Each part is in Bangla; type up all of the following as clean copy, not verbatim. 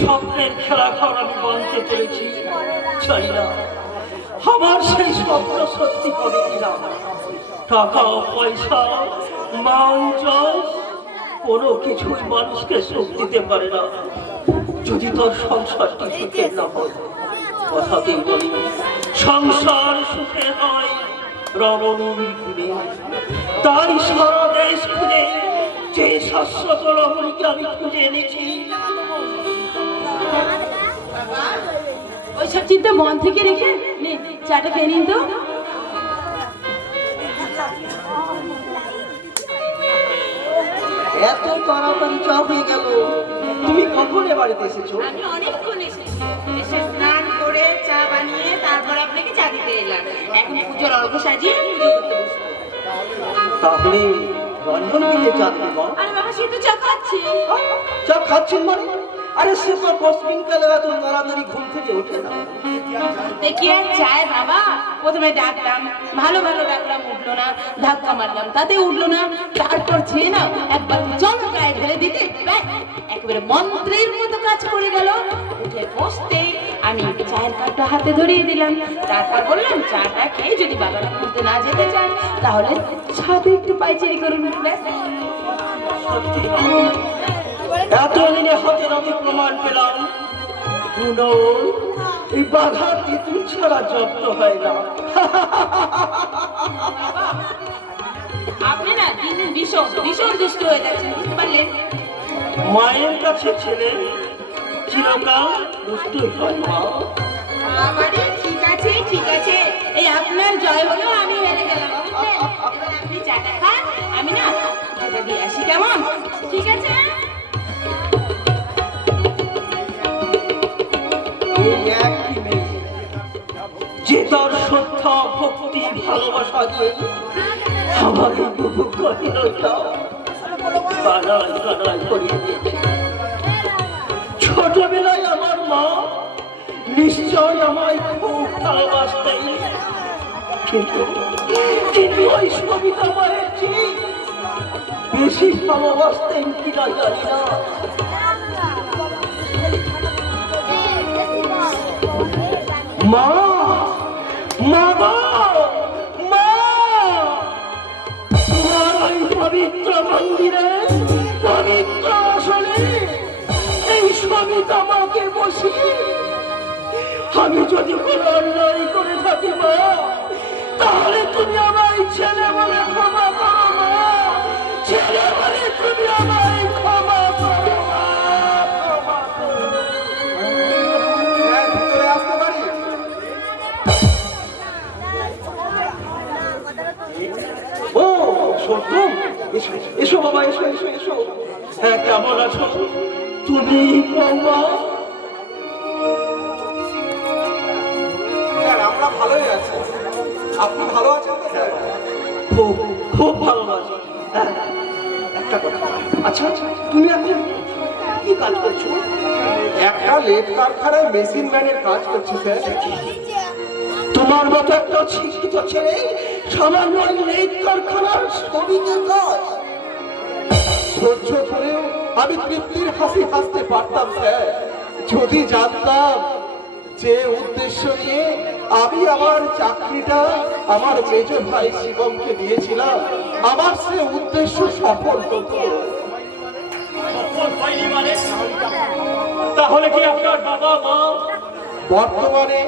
স্বপ্নের খেলাঘর আমি বলতে চলেছি, জানি না আমার সেই স্বপ্ন সত্যি হবে কিনা। টাকা পয়সা মান যশ কোনো কিছুই মানুষকে সুখ দিতে পারে না যদি তোর সংসারটি সুখের না হয়। কথাতেই বলি সংসার সুখে হয় রমণী ঘুরে। তাই সারা দেশ খুঁজে যে শাশ্বত রমণীকে আমি খুঁজে এনেছি। ওইসব চিন্তা মন থেকে রেখে চাটা খেয়ে নিন তো। এত তাড়াতাড়ি চা হয়ে গেল, তুমি কখন এ বাড়িতে এসেছো? আমি অনেকক্ষণ এসেছি, এসে স্নান করে চা বানিয়ে তারপর আপনাকে চা দিতে এলাম। এখন পুজোর অর্ঘ্য সাজিয়ে পুজো করতে বসবো। তাহলে রঞ্জন দিলে চা দেব? আরে বাবা, সে তো চা খাচ্ছে। চা খাচ্ছেন মানে? আরে সে তো কসমিন কালে এত তাড়াতাড়ি ঘুম থেকে ওঠে না। কি আর চায় বাবা, প্রথমে ডাকলাম, ভালো ভালো ডাকলাম, উঠলো না। ধাক্কা মারলাম, তাতে উঠলো না। তারপর ছেড়ে না একবার জল গায়ে ঢেলে দিতে একেবারে মন্ত্রের মতো কাজ করে গেল। উঠে বসতে আমি চায়ের কাপটা হাতে ধরিয়ে দিলাম। তারপর বললাম চাটা খেয়ে যদি বাগান খুলতে না যেতে চান তাহলে ছাদে একটু পাইচারি করুন। এতদিনে হাতের আমি প্রমাণ পেলাম এই বাঘা তিতুল ছাড়া জব্দ হয় না। আপনি না দিন দিন ভীষণ ভীষণ দুষ্ট হয়ে যাচ্ছেন, বুঝতে পারলেন? মায়ের কাছে ছেলে চিরকাল দুষ্টই হয় মা। আমারে ঠিক আছে ঠিক আছে, এই আপনার জয় হলো, আমি হেরে গেলাম, বুঝলেন? এবার আপনি চাটা খান, আমি না পুজোটা দিয়ে আসি, কেমন? ঠিক আছে। যে তার শ্রদ্ধা ভক্তি ভালোবাসা দিয়ে আমার এই বুভুক গহীনতা কানায় কানায় করিয়ে দিয়েছে। ছোটবেলায় আমার মা নিশ্চয় আমায় খুব ভালোবাসতেন, কিন্তু ওই সবিতা মায়ের চেয়ে বেশি ভালোবাসতেন কিনা জানি না। মা মা মা তোমার ওই পবিত্র মন্দিরে পবিত্র আসলে এই সবিতা মাকে বসিয়ে আমি যদি কোনো অন্যায় করে থাকি মা, তাহলে তুমি আমায় ছেলে বলে ক্ষমা করো মা, ছেলে বলে তুমি আমায় ক্ষমা করো মা, ক্ষমা করো। ও সত্যম, এসো বাবা, এসো এসো এসো। হ্যাঁ, কেমন আছো তুমি বৌমা? আমরা ভালোই আছি, আপনি ভালো আছেন তো স্যার? খুব খুব ভালো আছি। হ্যাঁ, একটা কথা, আচ্ছা তুমি এখন কি কাজ করছো? একটা লেপ কারখানায় মেশিন ম্যানের কাজ করছি স্যার। তোমার মতো একটা শিক্ষিত ছেলে সামান্য লেপ কারখানার শ্রমিকের কাজ সহ্য করেও আমি তৃপ্তির হাসি হাসতে পারতাম স্যার, যদি জানতাম যে উদ্দেশ্য নিয়ে আমি আমার চাকরিটা আমার মেজ ভাই শিবমকে দিয়েছিলাম, আমার সে উদ্দেশ্য সফল হতো। তাহলে কি আপনার বাবা মা? বর্তমানে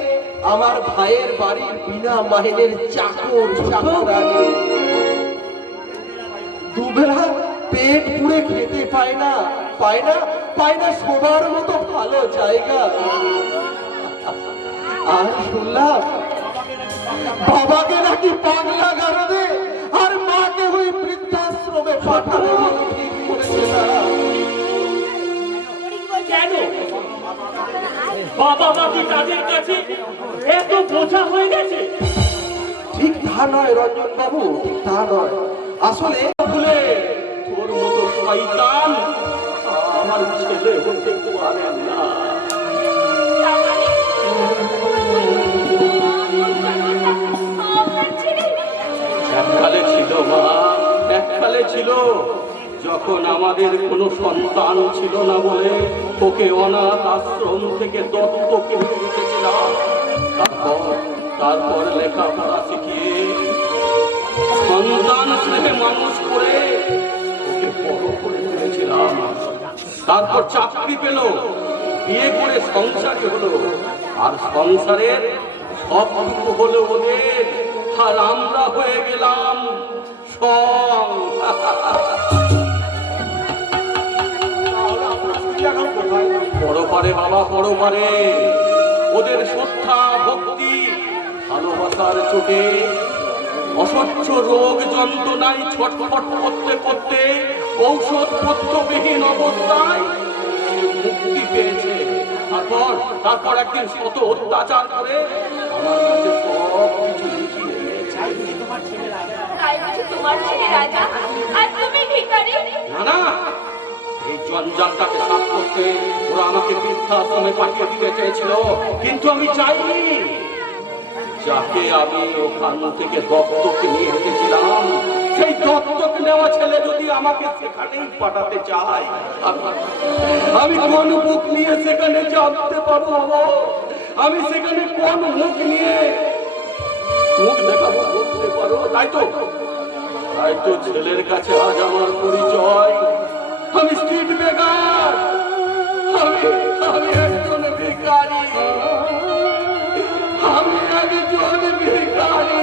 আমার ভাইয়ের বাড়ির বিনা মাইনের চাকর চাকরানি, দুবেলা পেট পুড়ে খেতে পায় না সবার মতো ভালো জায়গা। আর শুনলাম বাবাকে নাকি পাগলা গারদে আর মাকে ওই বৃদ্ধাশ্রমে পাঠানো ঠিক করেছে তারা। কেন বাবা মা কি তাদের কাছে এত বোঝা হয়ে গেছে? ঠিক তা নয় রঞ্জন বাবু, ঠিক তা নয়। আসলে ভুলে তোর মতো শয়তান আমার ছেলে হতে পারে না। যখন আমাদের কোনো সন্তান ছিল না বলে ওকে অনাথ আশ্রম থেকে দত্তক কিনে রেখেছিলাম। তারপর লেখাপড়া শিখিয়ে সন্তান স্নেহে মানুষ করে ওকে বড় করে তুলেছিলাম। তারপর চাকরি পেল, বিয়ে করে সংসারী হলো, আর সংসারের সবটুকু হলো ওদের, আর আমরা হয়ে গেলাম সং। বড় পারে বাবা, বড় পারে। ওদের শ্রদ্ধা ভক্তি ভালোবাসার চোটে অসহ্য রোগ যন্ত্রণায় ছটফট করতে করতে ঔষধ পত্রবিহীন অবস্থায় মুক্তি পেয়েছে। তারপর একদিন শত অত্যাচার করে আমার কাছে সব কিছু লিখিয়ে দিয়েছে। না না, এই জঞ্জালটাকে সাফ করতে ওরা আমাকে বৃদ্ধাশ্রমে পাঠিয়ে দিতে চেয়েছিল, কিন্তু আমি চাইনি। যাকে আমি ওখান থেকে দত্তক নিয়ে এসেছিলাম, সেই দত্তক নেওয়া ছেলে যদি আমাকে সেখানেই পাঠাতে চায়, আমি কোন মুখ নিয়ে সেখানে জানতে পারবো? আমি সেখানে কোন মুখ নিয়ে মুখ দেখাবো বলতে পারো? তাই তো ছেলের কাছে আজ আমার পরিচয়। আমি স্ট্রিট বেকার, আমি একজন ভিখারি, আমি একজন ভিখারি।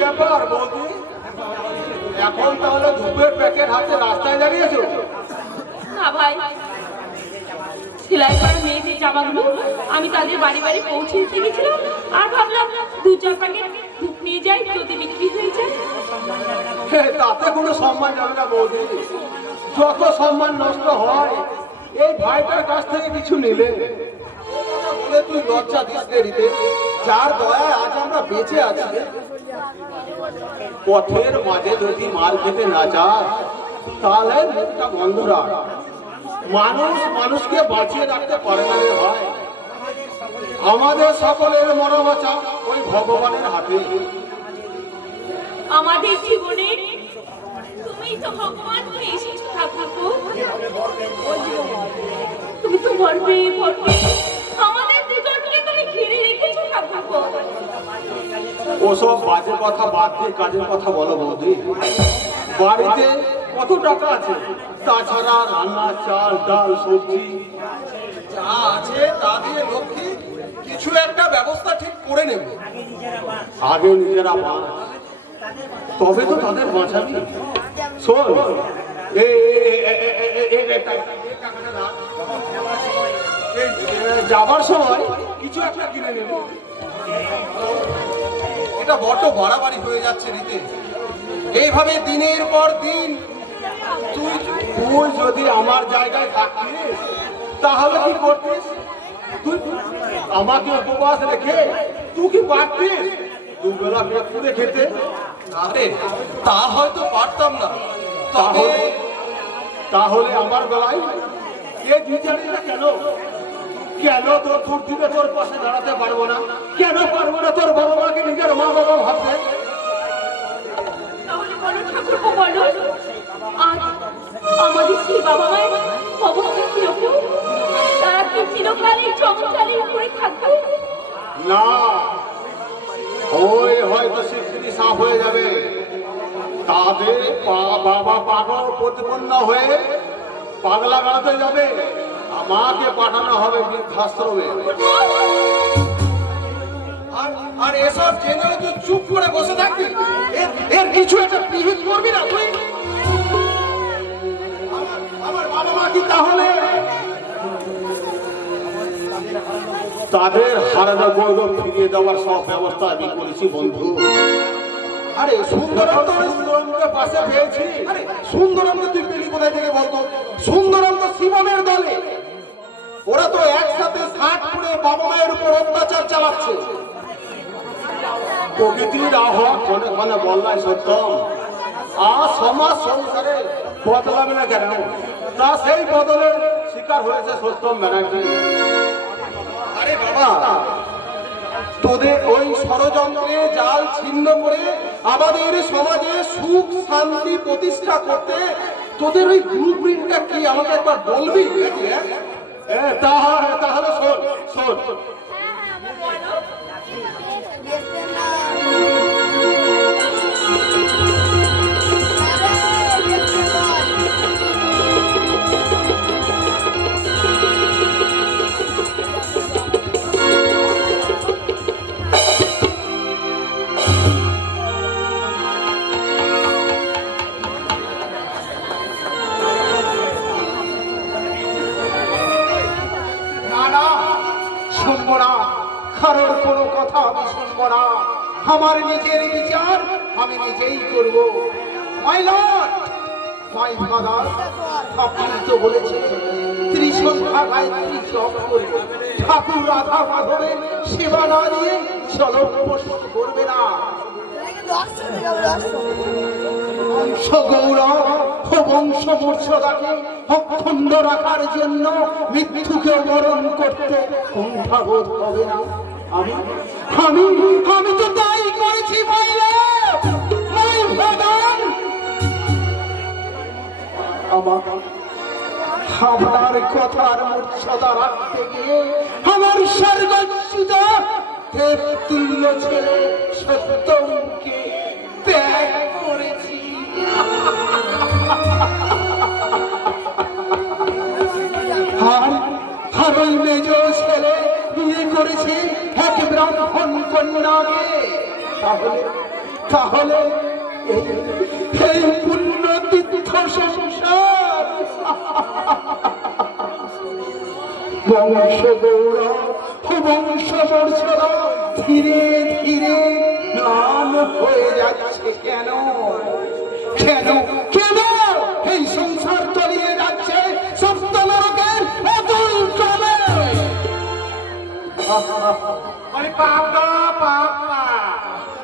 ব্যাপার বৌদি, এখন তাহলে ধূপের প্যাকেট হাতে রাস্তায় দাঁড়িয়েছো? না ভাই, সেলাই করা মেয়েদের জামাগুলো আমি তাদের বাড়ি বাড়ি পৌঁছে দিতে গেছিলাম, আর ভাবলাম 2-4 প্যাকেট ধূপ নিয়ে যাই, যদি বিক্রি হয়ে যায়। তাতে কোনো সম্মান যাবে না বৌদি। যত সম্মান নষ্ট হয় এই ভাইটার কাছ থেকে কিছু নিলে। বলে তুই লজ্জা দিস রে, যার দয়ায় আজ আমরা বেঁচে আছি। পথের মাঝে যদি মার খেতে না যাস তাহলে মুখটা বন্ধ রাখ। মানুষ মানুষকে বাঁচিয়ে রাখতে পারে না রে ভাই। আমাদের সকলের মনোবাঁচা ওই ভগবানের হাতে। আমাদের জীবনে তুমি তো ভগবান হয়ে এসেছো ঠাকুর। তুমি তো ভরবে আমাদের দুজনকে তুমি ঘিরে রেখেছো ঠাকুর। ওসব বাজে কথা বাদ দিয়ে কাজের কথা বলো বৌদি। বাড়িতে কত টাকা আছে? তাছাড়া রান্না, চাল, ডাল, সবজি যা আছে তা দিয়ে লক্ষ্মী কিছু একটা ব্যবস্থা ঠিক করে নেবে। আগে নিজেরা বাঁচ, তবে তো তাদের বাঁচাবি। শোন, যাবার সময় কিছু একটা কিনে নেব। এটা বড্ড বাড়াবাড়ি হয়ে যাচ্ছে রীতে। এইভাবে দিনের পর দিন তুই যদি আমার জায়গায় থাকিস তাহলে কি করতিস? তুই আমাকে উপবাস রেখে তুই কি পারতিস দুবেলা পেট পুড়ে খেতে? আরে তা হয়তো পারতাম না, তাহলে আমার বেলায় এ বিচারিটা কেন? কেন তোর ফুর্তিতে তোর পাশে দাঁড়াতে পারবো না? কেন পারবো না তোর বাবা মাকে নিজের মা বাবা ভাবতে? তাহলে বলো ঠাকুরপো, বলো আজ আমাদের সেই বাবা মায়ের অবস্থা কিরকম? তারা কি চিরকালই চমকালেই করে থাকবে? না, ওই হয়তো স্বীকৃতি সাফ হয়ে যাবে। তাদের বাবা পাগল প্রতিপন্ন হয়ে পাগলা গাড়াতে যাবে, আমাকে পাঠানো হবে বৃদ্ধাশ্রমে। আর এসব জেনে তুই চুপ করে বসে থাকবি? এর কিছু একটা বিহিত করবি না তুই? আমার বাবা মা কি তাহলে তাদের হারানো গৌরব ফিরিয়ে দেওয়ার সব ব্যবস্থা আমি করেছি বন্ধু। আরে সুন্দরমকে পাশে পেয়েছি। আরে সুন্দরমকে তুই পেলি কোথায় থেকে বলতো? সুন্দরম তো শিবমের দলে। ওরা তো একসাথে 60 করে বাবা মায়ের উপর অত্যাচার চালাচ্ছে। প্রকৃতির আহ্বান মনে মনে বললাই সত্যম। আর সমাজ সংসারে বদলাবে না কেন? তা সেই বদলের শিকার হয়েছে সত্যম ব্যানার্জি। আরে বাবা, তোদের ওই ষড়যন্ত্রে জাল ছিন্ন করে আমাদের সমাজে সুখ শান্তি প্রতিষ্ঠা করতে তোদের ওই ব্লুপ্রিন্টটা কি আমাকে একবার বলবি নাকি? হ্যাঁ তাহলে শোন শোন। শুনবো না, কারোর কোনো কথা আমি শুনবো না। আমার নিজের বিচার আমি নিজেই করব। মাই লর্ড, মাই ফাদার, আপনি তো বলেছেন ত্রিসন্ধ্যা গায়ত্রী জপ করবে, ঠাকুর রাধা মাধবের সেবা না দিয়ে চলন পোষণ করবে না। বংশ গৌরব ও বংশ মর্যাদাকে অখণ্ড রাখার জন্য মৃত্যুকে বরণ করতে কুণ্ঠাবোধ হবে না। আমি তো তাই করেছি। আমার কথার মর্যাদা রাখতে গিয়ে আমার স্বর্গচ্যুত দেবতুল্য ছেলে সত্যমকে ত্যাগ করেছি। আর ওই মেজ ছেলে বিয়ে করেছে এক ব্রাহ্মণ কন্যাকে। তাহলে এই পুণ্য তীর্থ সংসার বংশ গৌরব বংশ মর্যাদা ধীরে ধীরে ম্লান হয়ে যাচ্ছে। কেন কেন কেন এই সংসার তলিয়ে যাচ্ছে সপ্ত নরকের অতুল ক্রমে?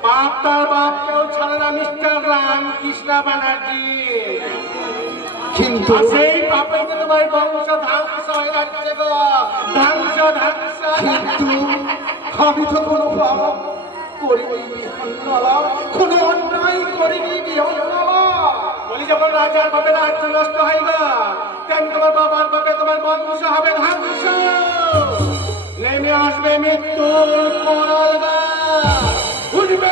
বাপ তার বাপ কেউ ছাড়ে না, মিস্টার রামকৃষ্ণ ব্যানার্জি। কিন্তু সেই পাপে তোমার বংশ ধ্বংস হয়ে যাচ্ছে গো, ধ্বংস। কিন্তু আমি তো কোনো পাপ করিনি বিহন্নলা, কোনো অন্যায় করিনি বিহন্নলা। বলি যখন রাজার বাপে রাজ্য নষ্ট হয় গো, কেন তোমার বাবার বাপে তোমার বংশ হবে ধ্বংস? নেমে আসবে মৃত্যুর কোরাল গা, উঠবে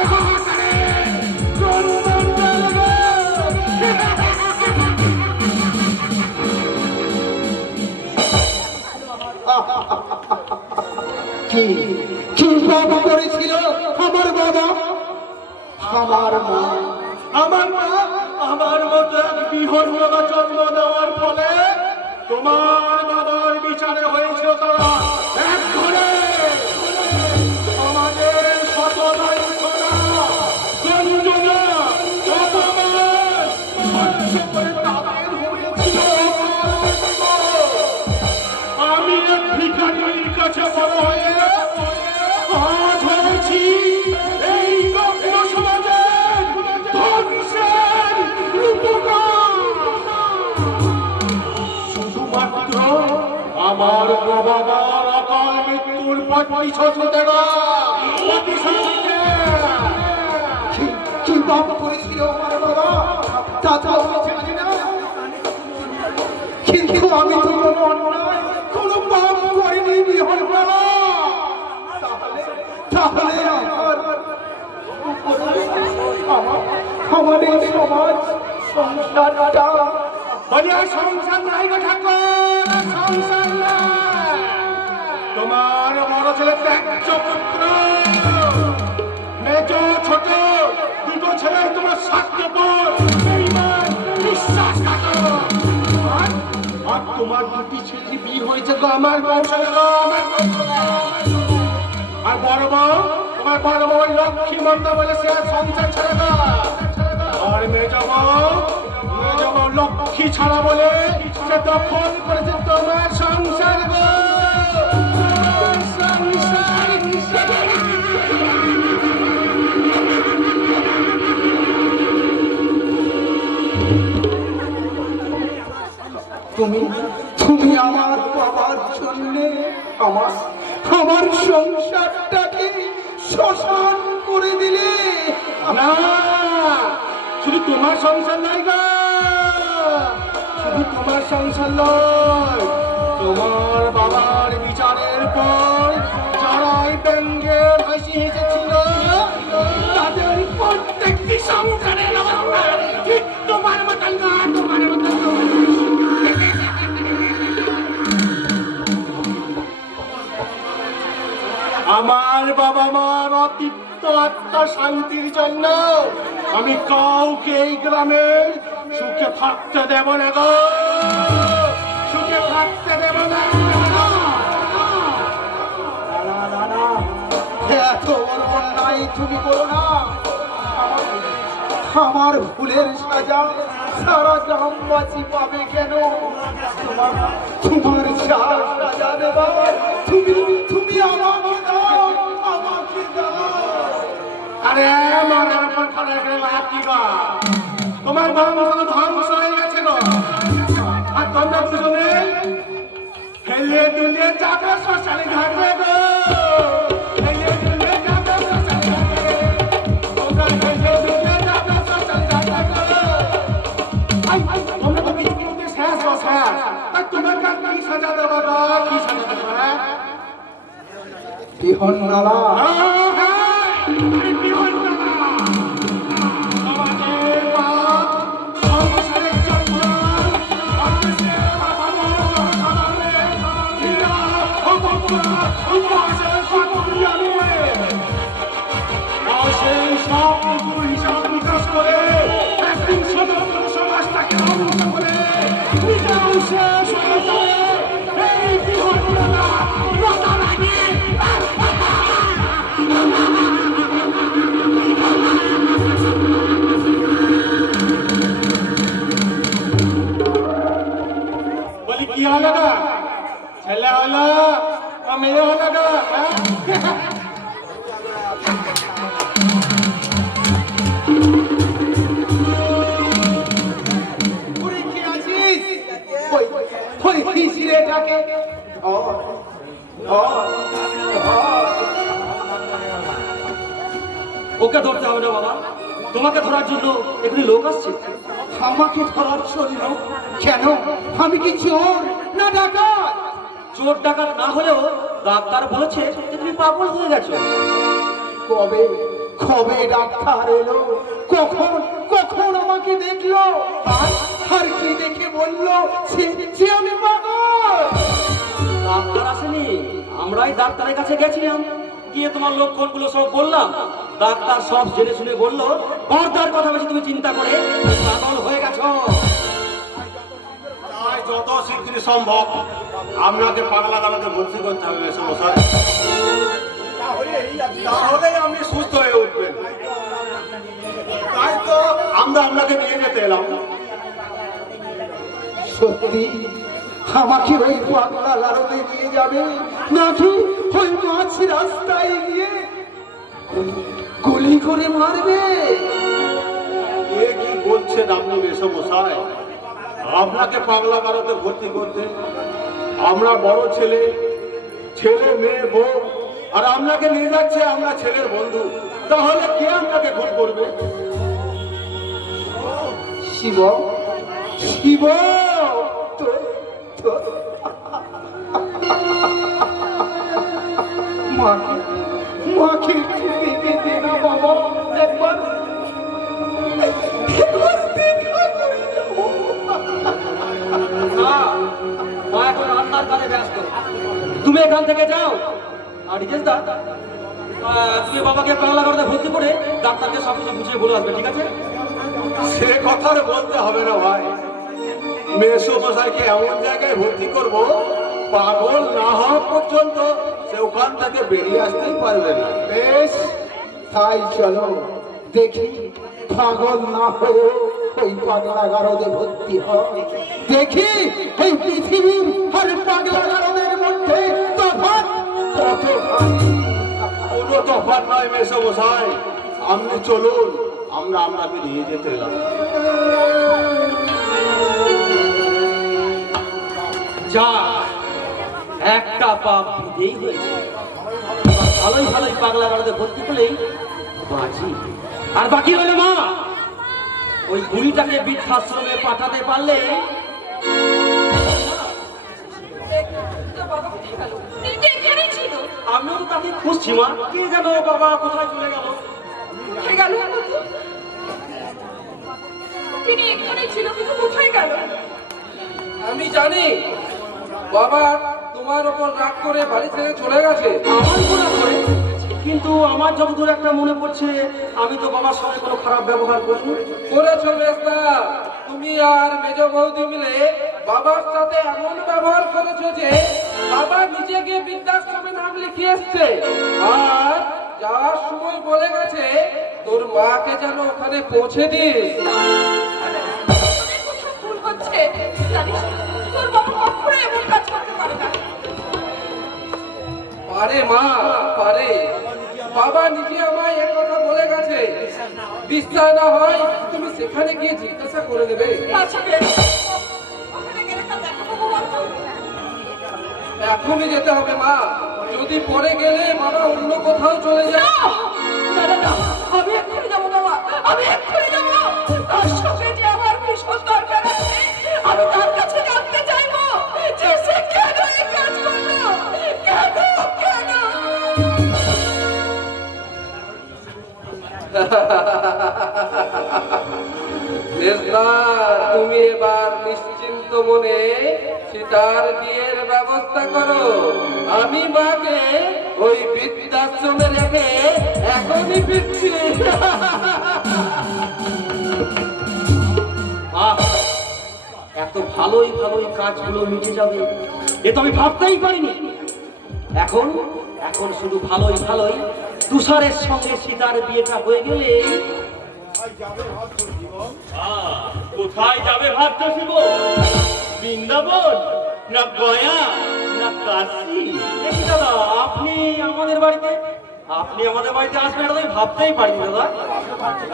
কি পাপ করেছিল আমার বাবা? আমার মতো এক বিহন্নতা জন্ম দেওয়ার ফলে তোমার বাবার বিচারে হয়েছিল তারা এক ঘরে আমাদের শত আমি এক ভিখারির কাছে বড় হয়ে আজ হয়েছি এই গপ্প সমাজের ধ্বংসের রূপকার। শুধুমাত্র আমার বাবার অকাল মৃত্যুর প্রতিশোধ নিতে কি পাপ করেছিল আমার বাবা তা তো আমি জানি না, কিন্তু আমি তো কোনো অন্যায় কোনো পাপ করিনি বিহন্নলা। তাহলে আমাদের সমাজ সংসারটা সংসার নাই গো ঠাকুর, সংসার নাই। তোমার বড় ছেলে ত্যায্য পুত্র, মেজ ছোট দুটো ছেলে তোমার স্বার্থপর বেঈমান বিশ্বাসঘাতক। আর তোমার দুটি ছেলে বিয়ে হয়েছে তো আমার বংশে, আর বড় বউ তোমার বড় বউ লক্ষ্মী মন্দা বলে সে সংসার ছেড়ে দাও। আর মেজ বউ লক্ষ্মী ছাড়া বলে সে দখল করেছে তোমার সংসার গো। তুমি আমার বাবার জন্য আমার সংসারটাকে শ্মশান করে দিলে। না, শুধু তোমার সংসার নয় গো, শুধু তোমার সংসার নয়, তোমার বাবার বিচারের পর যারাই ব্যঙ্গে হাসি হেসেছিল তাদের প্রত্যেকটি সংসারে ঠিক তোমার মতন না, তোমার মতন না। আমার বাবা মার অতৃপ্ত আত্মা শান্তির জন্য আমি কাউকে এই গ্রামের সুখে থাকতে দেব না গো, সুখে থাকতে দেব না। এত বড় অন্যায় তুমি করো না। আমার ভুলের সাজা সারা গ্রামবাসী পাবে কেন? তোমার যা সাজা দেবার তুমি তুমি আমাকে দাও, আমাকে দাও। আরে মরার পর খানা খেলে লাভ কি গো? তোমার বংশ ধ্বংস হয়ে গেছে গো, আর তোমরা দুজনে ফেলে দুলে যাবে শ্মশানে ঘাটবে গো, ফেলে দুলে যাবে শ্মশানে ঘাটবে, তোমরা ফেলে দুলে যাবে শ্মশানে ঘাটবে গো। আই তোমরা তো কিছু কিছু শেষ গো শেষ, আর তোমার কাছে কি সাজা দেবো গো, কি সাজা দেবো? বিহন নালা বলি কি হলো না, ছেলে হলো মেয়ে হলো না? ওকে ধরতে হবে না বাবা, তোমাকে ধরার জন্য এখানে লোক আসছে। আমাকে ধরার জন্য? কেন? আমি কি চোর না ডাকাত? চোর ডাকাত না হলেও ডাক্তার বলেছে যে তুমি পাগল হয়ে গেছো। কবে কবে ডাক্তার এলো? কখন কখন আমাকে দেখলো? আর কি দেখে বললো সে আমি পাগল? ডাক্তার আসেনি, আমরাই ডাক্তারের কাছে গেছিলাম, গিয়ে তোমার লক্ষণগুলো সব বললাম। ডাক্তার সব জেনে শুনে বললো পর্দার কথা বেশি তুমি চিন্তা করে পাগল হয়ে গেছো। তাই যত শীঘ্র সম্ভব আপনাকে পাগলা গালাতে ভর্তি করতে হবে মেসমশাই, তাহলেই আপনি সুস্থ হয়ে উঠবেন। তাই তো আমরা আপনাকে নিয়ে যেতে এলাম। সত্যি আমাকে ওই পাগলা লারদে নিয়ে যাবে নাকি ওই মাছ রাস্তায় গিয়ে গুলি করে মারবে? এ কি বলছেন আপনি মেসমশাই? আপনাকে পাগলা গারদে ভর্তি করতে আমরা বড় ছেলে ছেলে মেয়ে বউ, আর আপনাকে নিয়ে যাচ্ছে আমরা ছেলের বন্ধু, তাহলে কে আপনাকে খুন করবে? শিব শিব তো তো মাকে একটু দেখে দে না বাবা, একবার দেখা করে যাবো। না, মা এখন রান্নার কাজে ব্যস্ত, তুমি এখান থেকে যাও। আর রিজেশ দা, তুমি বাবাকে পাগলা গারদে ভর্তি করে ডাক্তারকে সব কিছু বুঝিয়ে বলে আসবে, ঠিক আছে? সে কথা আর বলতে হবে না ভাই, মেসমশাইকে এমন জায়গায় ভর্তি করব পাগল না হওয়া পর্যন্ত সে ওখান থেকে বেরিয়ে আসতেই পারবে না। বেশ, তাই চলো দেখি পাগল না হয়ে ওই পাগলা গারদে ভর্তি হয়। দেখি এই পৃথিবীর আর পাগলা গারদের মধ্যে তফাৎ কতখানি। কোনো তফাৎ নয় মেসমশাই, আপনি চলুন, আমরা আপনাকে নিয়ে যেতে এলাম। যা একটা পাপ বিদেই হয়েছে। ভালোই ভালোই পাগলা গাড়িতে ভর্তি করলেই বাঁচি। আর বাকি হলো মা, ওই বুড়িটাকে বৃদ্ধাশ্রমে পাঠাতে পারলে আমিও তো তাকে খুঁজছি মা, কে যেন বাবা কোথায় চলে গেল। তিনি এখানে ছিল কিন্তু কোথায় গেল? আমি জানি বাবা তোমার ওপর রাগ করে বাড়ি ছেড়ে চলে গেছে। আমার কোনো করে, কিন্তু আমার যতদূর একটা মনে পড়ছে আমি তো বাবার সঙ্গে কোনো খারাপ ব্যবহার করিনি। করেছো মেস্তা, তুমি আর মেজ বৌদি মিলে বাবার সাথে এমন ব্যবহার করেছো যে বাবা নিজেকে বৃদ্ধাশ্রমে নাম লিখিয়ে এসছে, আর যাওয়ার সময় বলে গেছে তোর মাকে যেন ওখানে পৌঁছে দিস। অনেক কোথাও ভুল হচ্ছে, জানিস তোর বাবা কখনো এমন কাজ করতে পারে না। পারে মা, পারে। বাবা নিজে আমায় এক কথা বলে গেছে, বিশ্বাস না হয় তুমি সেখানে গিয়ে জিজ্ঞাসা করে নেবে। আচ্ছা বেশ, ওখানে গেলে তার দেখা পাবো বলতো? এখনই যেতে হবে মা, যদি পরে গেলে বাবা অন্য কোথাও চলে যায়। না না না, আমি এক্ষুনি যাবো বাবা, আমি এক্ষুনি যাবো। তার সঙ্গে যে আমার ভীষণ দরকার আছে, আমি তার কাছে জানতে চাইবো যে সে কেন এই কাজ করলো, কেন কেন। মেজদা, তুমি এবার নিশ্চিন্ত মনে সীতার বিয়ের ব্যবস্থা করো। আমি মাকে ওই বৃদ্ধাশ্রমে রেখে এখনই ফিরছি। আহ, এত ভালোই ভালোই কাজগুলো মিটে যাবে এ তো আমি ভাবতেই পারিনি। এখন এখন শুধু ভালোই ভালোই তুষারের সঙ্গে সীতার বিয়েটা হয়ে গেলে কোথায় যাবে ভাবছো শিব? বৃন্দাবন না গয়া না কাশী? দেখি দাদা, আপনি আমাদের বাড়িতে আসবেন এটা তো আমি ভাবতেই পারিনি দাদা।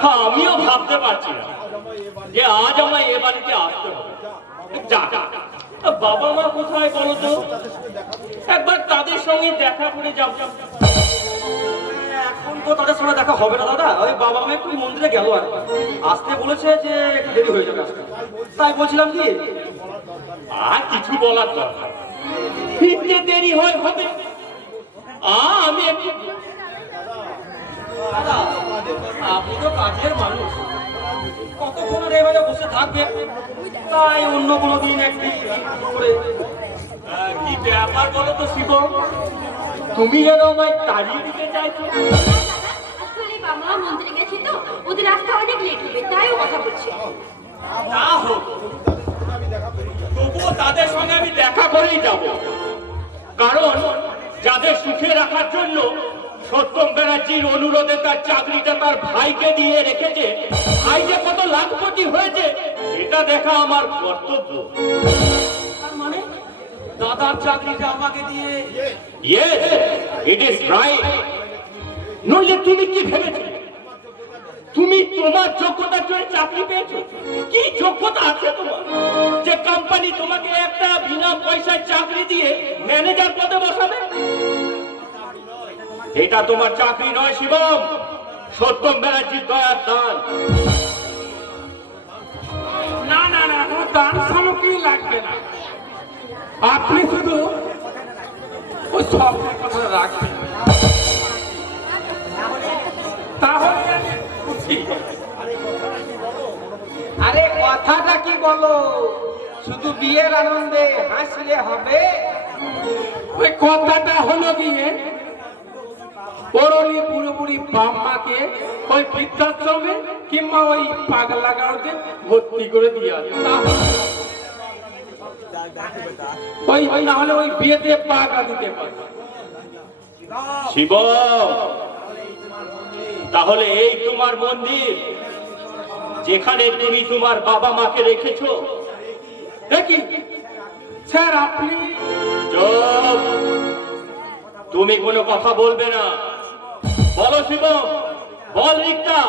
হ্যাঁ, আমিও ভাবতে পারছি না যে আজ আমায় এ বাড়িতে আসতে হবে। যাক, বাবা মা কোথায় বলো তো, একবার তাদের সঙ্গে দেখা করে যাব। এখন তো তাদের সঙ্গে দেখা হবে না দাদা, ওই বাবা মা একটু মন্দিরে গেল আর আসতে বলেছে যে একটু দেরি হয়ে যাবে আসতে। তাই বলছিলাম কি, আর কিছু বলার দরকার, ফিরতে দেরি হয় হবে। আমি একটু দাদা, আপনি তো কাজের মানুষ, কতক্ষণ আর এভাবে বসে থাকবে, তাই অন্য কোনো দিন একদিন করে। কি ব্যাপার বলো তো শিব, তুমি যেন আমায় তাড়িয়ে দিতে চাইছো? আসলে বাবা মন্দিরে গেছি তো, ওদের রাস্তা অনেক লেট হবে, তাই ও কথা বলছে। তা হোক, তবুও তাদের সঙ্গে আমি দেখা করেই যাব, কারণ যাদের সুখে রাখার জন্য সত্যম ব্যানার্জির অনুরোধে তার চাকরিটা তার ভাইকে দিয়ে রেখেছে, ভাই যে কত লাখপতি হয়েছে সেটা দেখা আমার কর্তব্য। তার মানে দাদার চাকরিটা আমাকে দিয়ে? Yes, it is right. নইলে তুমি কি ভেবেছিলে তুমি তোমার যোগ্যতার জন্য চাকরি পেয়েছো? কি যোগ্যতা আছে তোমার যে কোম্পানি তোমাকে একটা বিনা পয়সায় চাকরি দিয়ে ম্যানেজার পদে বসাবে? এটা তোমার চাকরি নয় শিবম, সত্যম ব্যানার্জির দয়ার দান। না না না, কোনো দান সামগ্রী লাগবে না, আপনি শুধু ওই স্বপ্নের কথা রাখবেন, তাহলে আমি খুশি। আরে কথাটা কি বলো, শুধু বিয়ের আনন্দে হাসলে হবে? ওই কথাটা হলো গিয়ে পরনি পুরোপুরি বাম্মাকে ওই বৃদ্ধাশ্রমে কিংবা ওই পাগলা গাঁওতে ভর্তি করে দিয়ে আসবে, ওই না হলে ওই বিয়েতে পাগা দিতে পারবে। শিব, তাহলে এই তোমার মন্দির যেখানে তুমি তোমার বাবা মাকে রেখেছো? দেখি স্যার, আপনি চুপ, তুমি কোনো কথা বলবে না। বলো শিব, বল রিক্তা,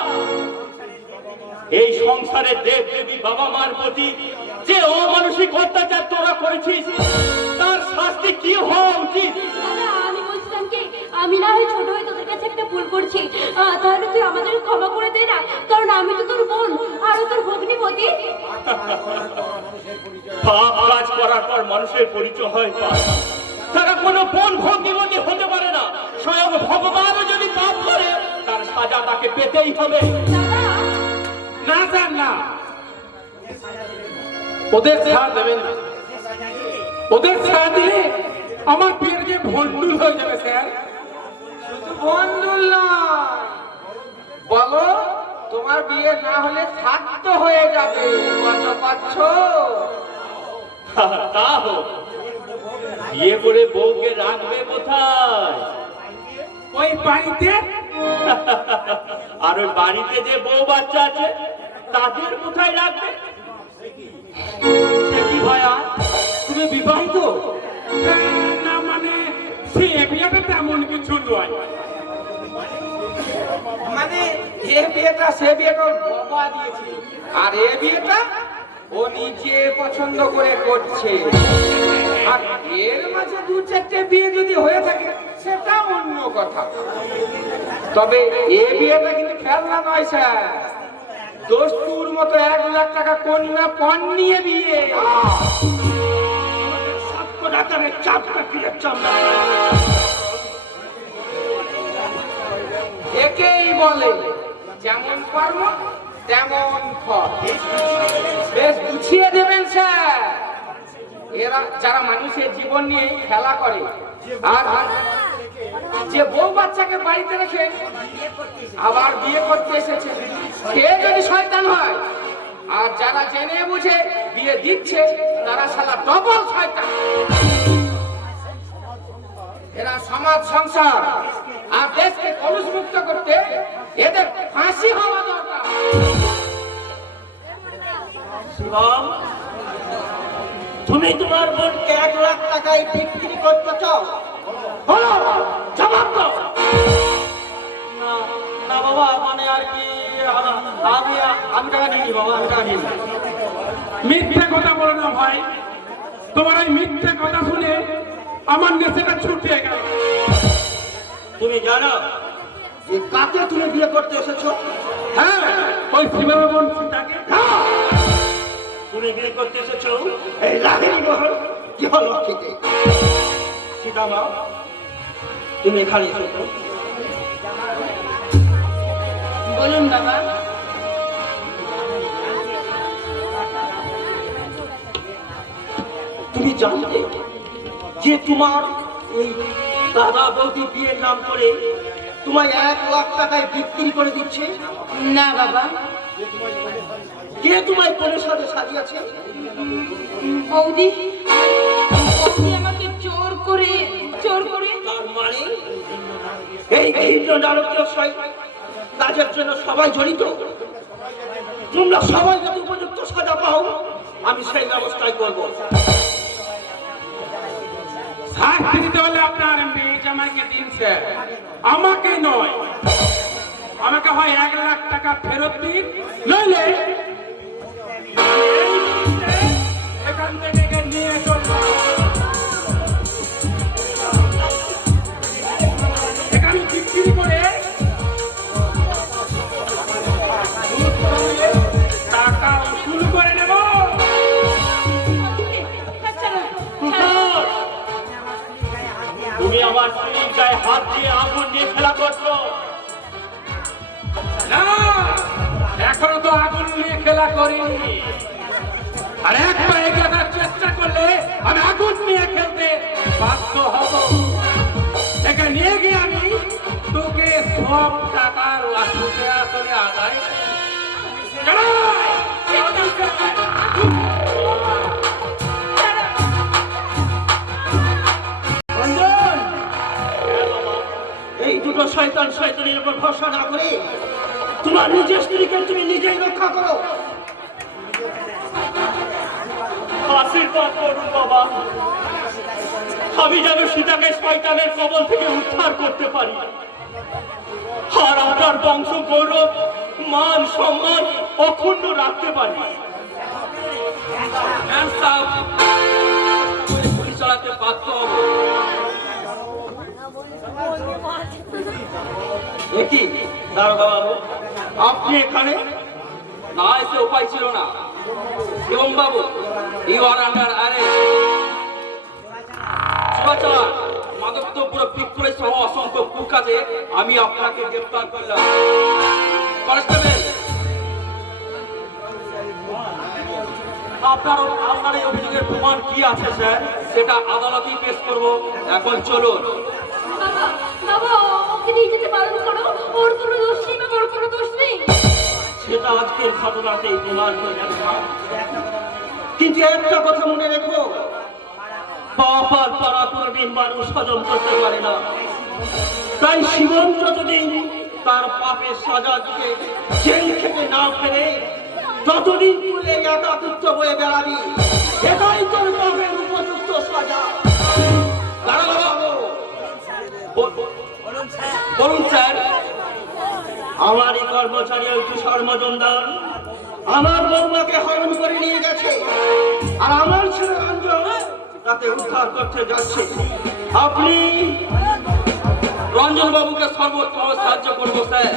এই সংসারের দেব দেবী বাবা মার প্রতি যে অমানসিক অত্যাচার তোরা করেছিস তার শাস্তি কি হওয়া উচিত? দাদা, আমি বলছিলাম কি, আমি না হয় ছোট ভুল করছি, তাহলে তুই আমাদের ক্ষমা করে দে না, কারণ আমি তো তোর বোন আর তোর ভগ্নিপতি। পাপ কাজ করার পর মানুষের পরিচয় হয় পাপ। তারা কোনো বোন ভগ্নিপতি হতে পারে না। স্বয়ং ভগবানও যদি পাপ করে তার সাজা তাকে পেতেই হবে। দাদা, না স্যার না, ওদের ছাড় দেবেন না। ওদের ছাড় দিলে আমার বিয়ের যে ভন্ডুল হয়ে যাবে স্যার। শুধু বন্ধুল নয়, বলো তোমার বিয়ে না হলে থাকতে হয়ে যাবে। কত পাচ্ছ? তা হোক, বিয়ে করে বউকে রাখবে কোথায়? ওই বাড়িতে। আর ওই বাড়িতে যে বউ বাচ্চা আছে তাদের কোথায় রাখবে? সে কি ভাইয়া, তুমি বিবাহিত? না মানে সে বিয়েটা তেমন কিছু নয়। মানে এ বিয়েটা সে বিয়েটা ওর বাবা দিয়েছে, আর এ বিয়েটা ও নিজে পছন্দ করে করছে। আর এর মাঝে দু চারটে বিয়ে যদি হয়ে থাকে সেটা অন্য কথা। তবে এ বিয়েটা কিন্তু খেলনা নয় স্যার, দস্তুর মতো 1 লাখ টাকা কন্যা পণ নিয়ে বিয়ে। সাক্ষ্য ডাকারের চাপটা ফিরে চামড়া। একেই বলে যেমন কর্ম তেমন ফল। বেশ গুছিয়ে দেবেন স্যার। এরা যারা মানুষের জীবন নিয়ে খেলা করে, আর যে বউ বাচ্চাকে বাড়িতে রেখে আবার বিয়ে করতে এসেছে সে যদি শয়তান হয়, আর যারা জেনে বুঝে বিয়ে দিচ্ছে তারা শালা ডবল শয়তান। এরা সমাজ সংসার আর দেশকে কলুষমুক্ত করতে এদের ফাঁসি হওয়া দরকার। শিবম, তুমি তোমার বোনকে 1 লাখ টাকায় বিক্রি করতে চাও? বলো, জবাব দাও। না না বাবা, মানে আর কি, আমি টাকা নিইনি বাবা, আমি টাকা নিইনি। মিথ্যে কথা বলো না ভাই। তোমার ওই মিথ্যে কথা শুনে আমার নেশাটা ছুটিয়ে গেল। তুমি জানো যে কাকে তুমি বিয়ে করতে এসেছো? হ্যাঁ, ওই শিবাবা বোন সীতাকে। তুমি বিয়ে করতে এসেছো এই রাগিনী মহল কি হল লক্ষ্মীতে। সীতা মা, তুমি এখানে এসেছো। বলুন বাবা। তুমি জানতে যে তোমার এই দাদা বৌদি বিয়ের নাম করে তোমায় 1 লাখ টাকায় বিক্রি করে দিচ্ছে? না বাবা, কে তোমায় কোনের সাথে সাজিয়েছে? বৌদি বৌদি আমাকে জোর করে তার মানে এই ঘৃণ্য নারকীয় কাজের জন্য সবাই জড়িত। তোমরা সবাই যদি উপযুক্ত সাজা পাও আমি সেই ব্যবস্থাই করবো। শাস্তি দিতে হলে আপনার মেয়ে জামাইকে দিন স্যার, আমাকে নয়। আমাকে হয় 1 লাখ টাকা ফেরত দিন, নইলে এই মুহূর্তে এখান থেকে একে নিয়ে চলবো। এখানে বিক্রি করে টাকা উসুল করে নেব। তুমি আমার স্ত্রীর গায়ে হাত দিয়ে আগুন নিয়ে খেলা করছো। না, এখনো তো আগুন নিয়ে খেলা করিনি। আর এক পা এগিয়ে আসার চেষ্টা করলে আমি আগুন নিয়ে খেলতে বাধ্য হব। একে নিয়ে গিয়ে আমি তোকে সব টাকার আসলে আসলে আদায় রঞ্জন, এই দুটো শয়তান শয়তানের উপর ভরসা না করে তোমার নিজের স্ত্রীকে তুমি নিজেই রক্ষা করো। আশীর্বাদ করুন বাবা, আমি যেন সীতাকে শয়তানের কবল থেকে উদ্ধার করতে পারি, আর আপনার বংশ গৌরব মান সম্মান অক্ষুণ্ণ রাখতে পারি। পরিচালাতে বাধ্য হব। দেখি দারোগা বাবু, আপনি এখানে? না এসে উপায় ছিল না। শিবম বাবু, ইউ আর আন্ডার অ্যারেস্ট। চোরাচালান, মাদকদ্রব্য বিক্রয় সহ অসংখ্য কুকাজে আমি আপনাকে গ্রেফতার করলাম। কনস্টেবল, আপনার এই অভিযোগের প্রমাণ কি আছে স্যার? সেটা আদালতেই পেশ করব। এখন চলুন। বাবা, বাবা, ওকে নিয়ে যেতে বারণ করো। ওর কোনো দোষ নেই, বাবা, ওর কোনো দোষ নেই। সেটা আজকের ঘটনাতেই প্রমাণ হয়ে যাবে। কিন্তু একটা কথা মনে রেখো, পাপ আর পাড়া কোনোদিন মানুষ হজম করতে পারে না। তাই শিবন যতদিন তার পাপের সাজা দিয়ে জেল থেকে না ফেরে, ততদিন তুলে একাকিত্ব হয়ে বেড়াবি। এটাই তোর পাপের উপযুক্ত সাজা। দাঁড়াও বাবু। বলুন স্যার। আমারই কর্মচারী ওই তুষার মজুমদার আমার বৌমাকে হরণ করে নিয়ে গেছে, আর আমার ছেলে রঞ্জন তাকে উদ্ধার করতে যাচ্ছে। আপনি রঞ্জন বাবুকে সর্বোত্তম সাহায্য করবো স্যার,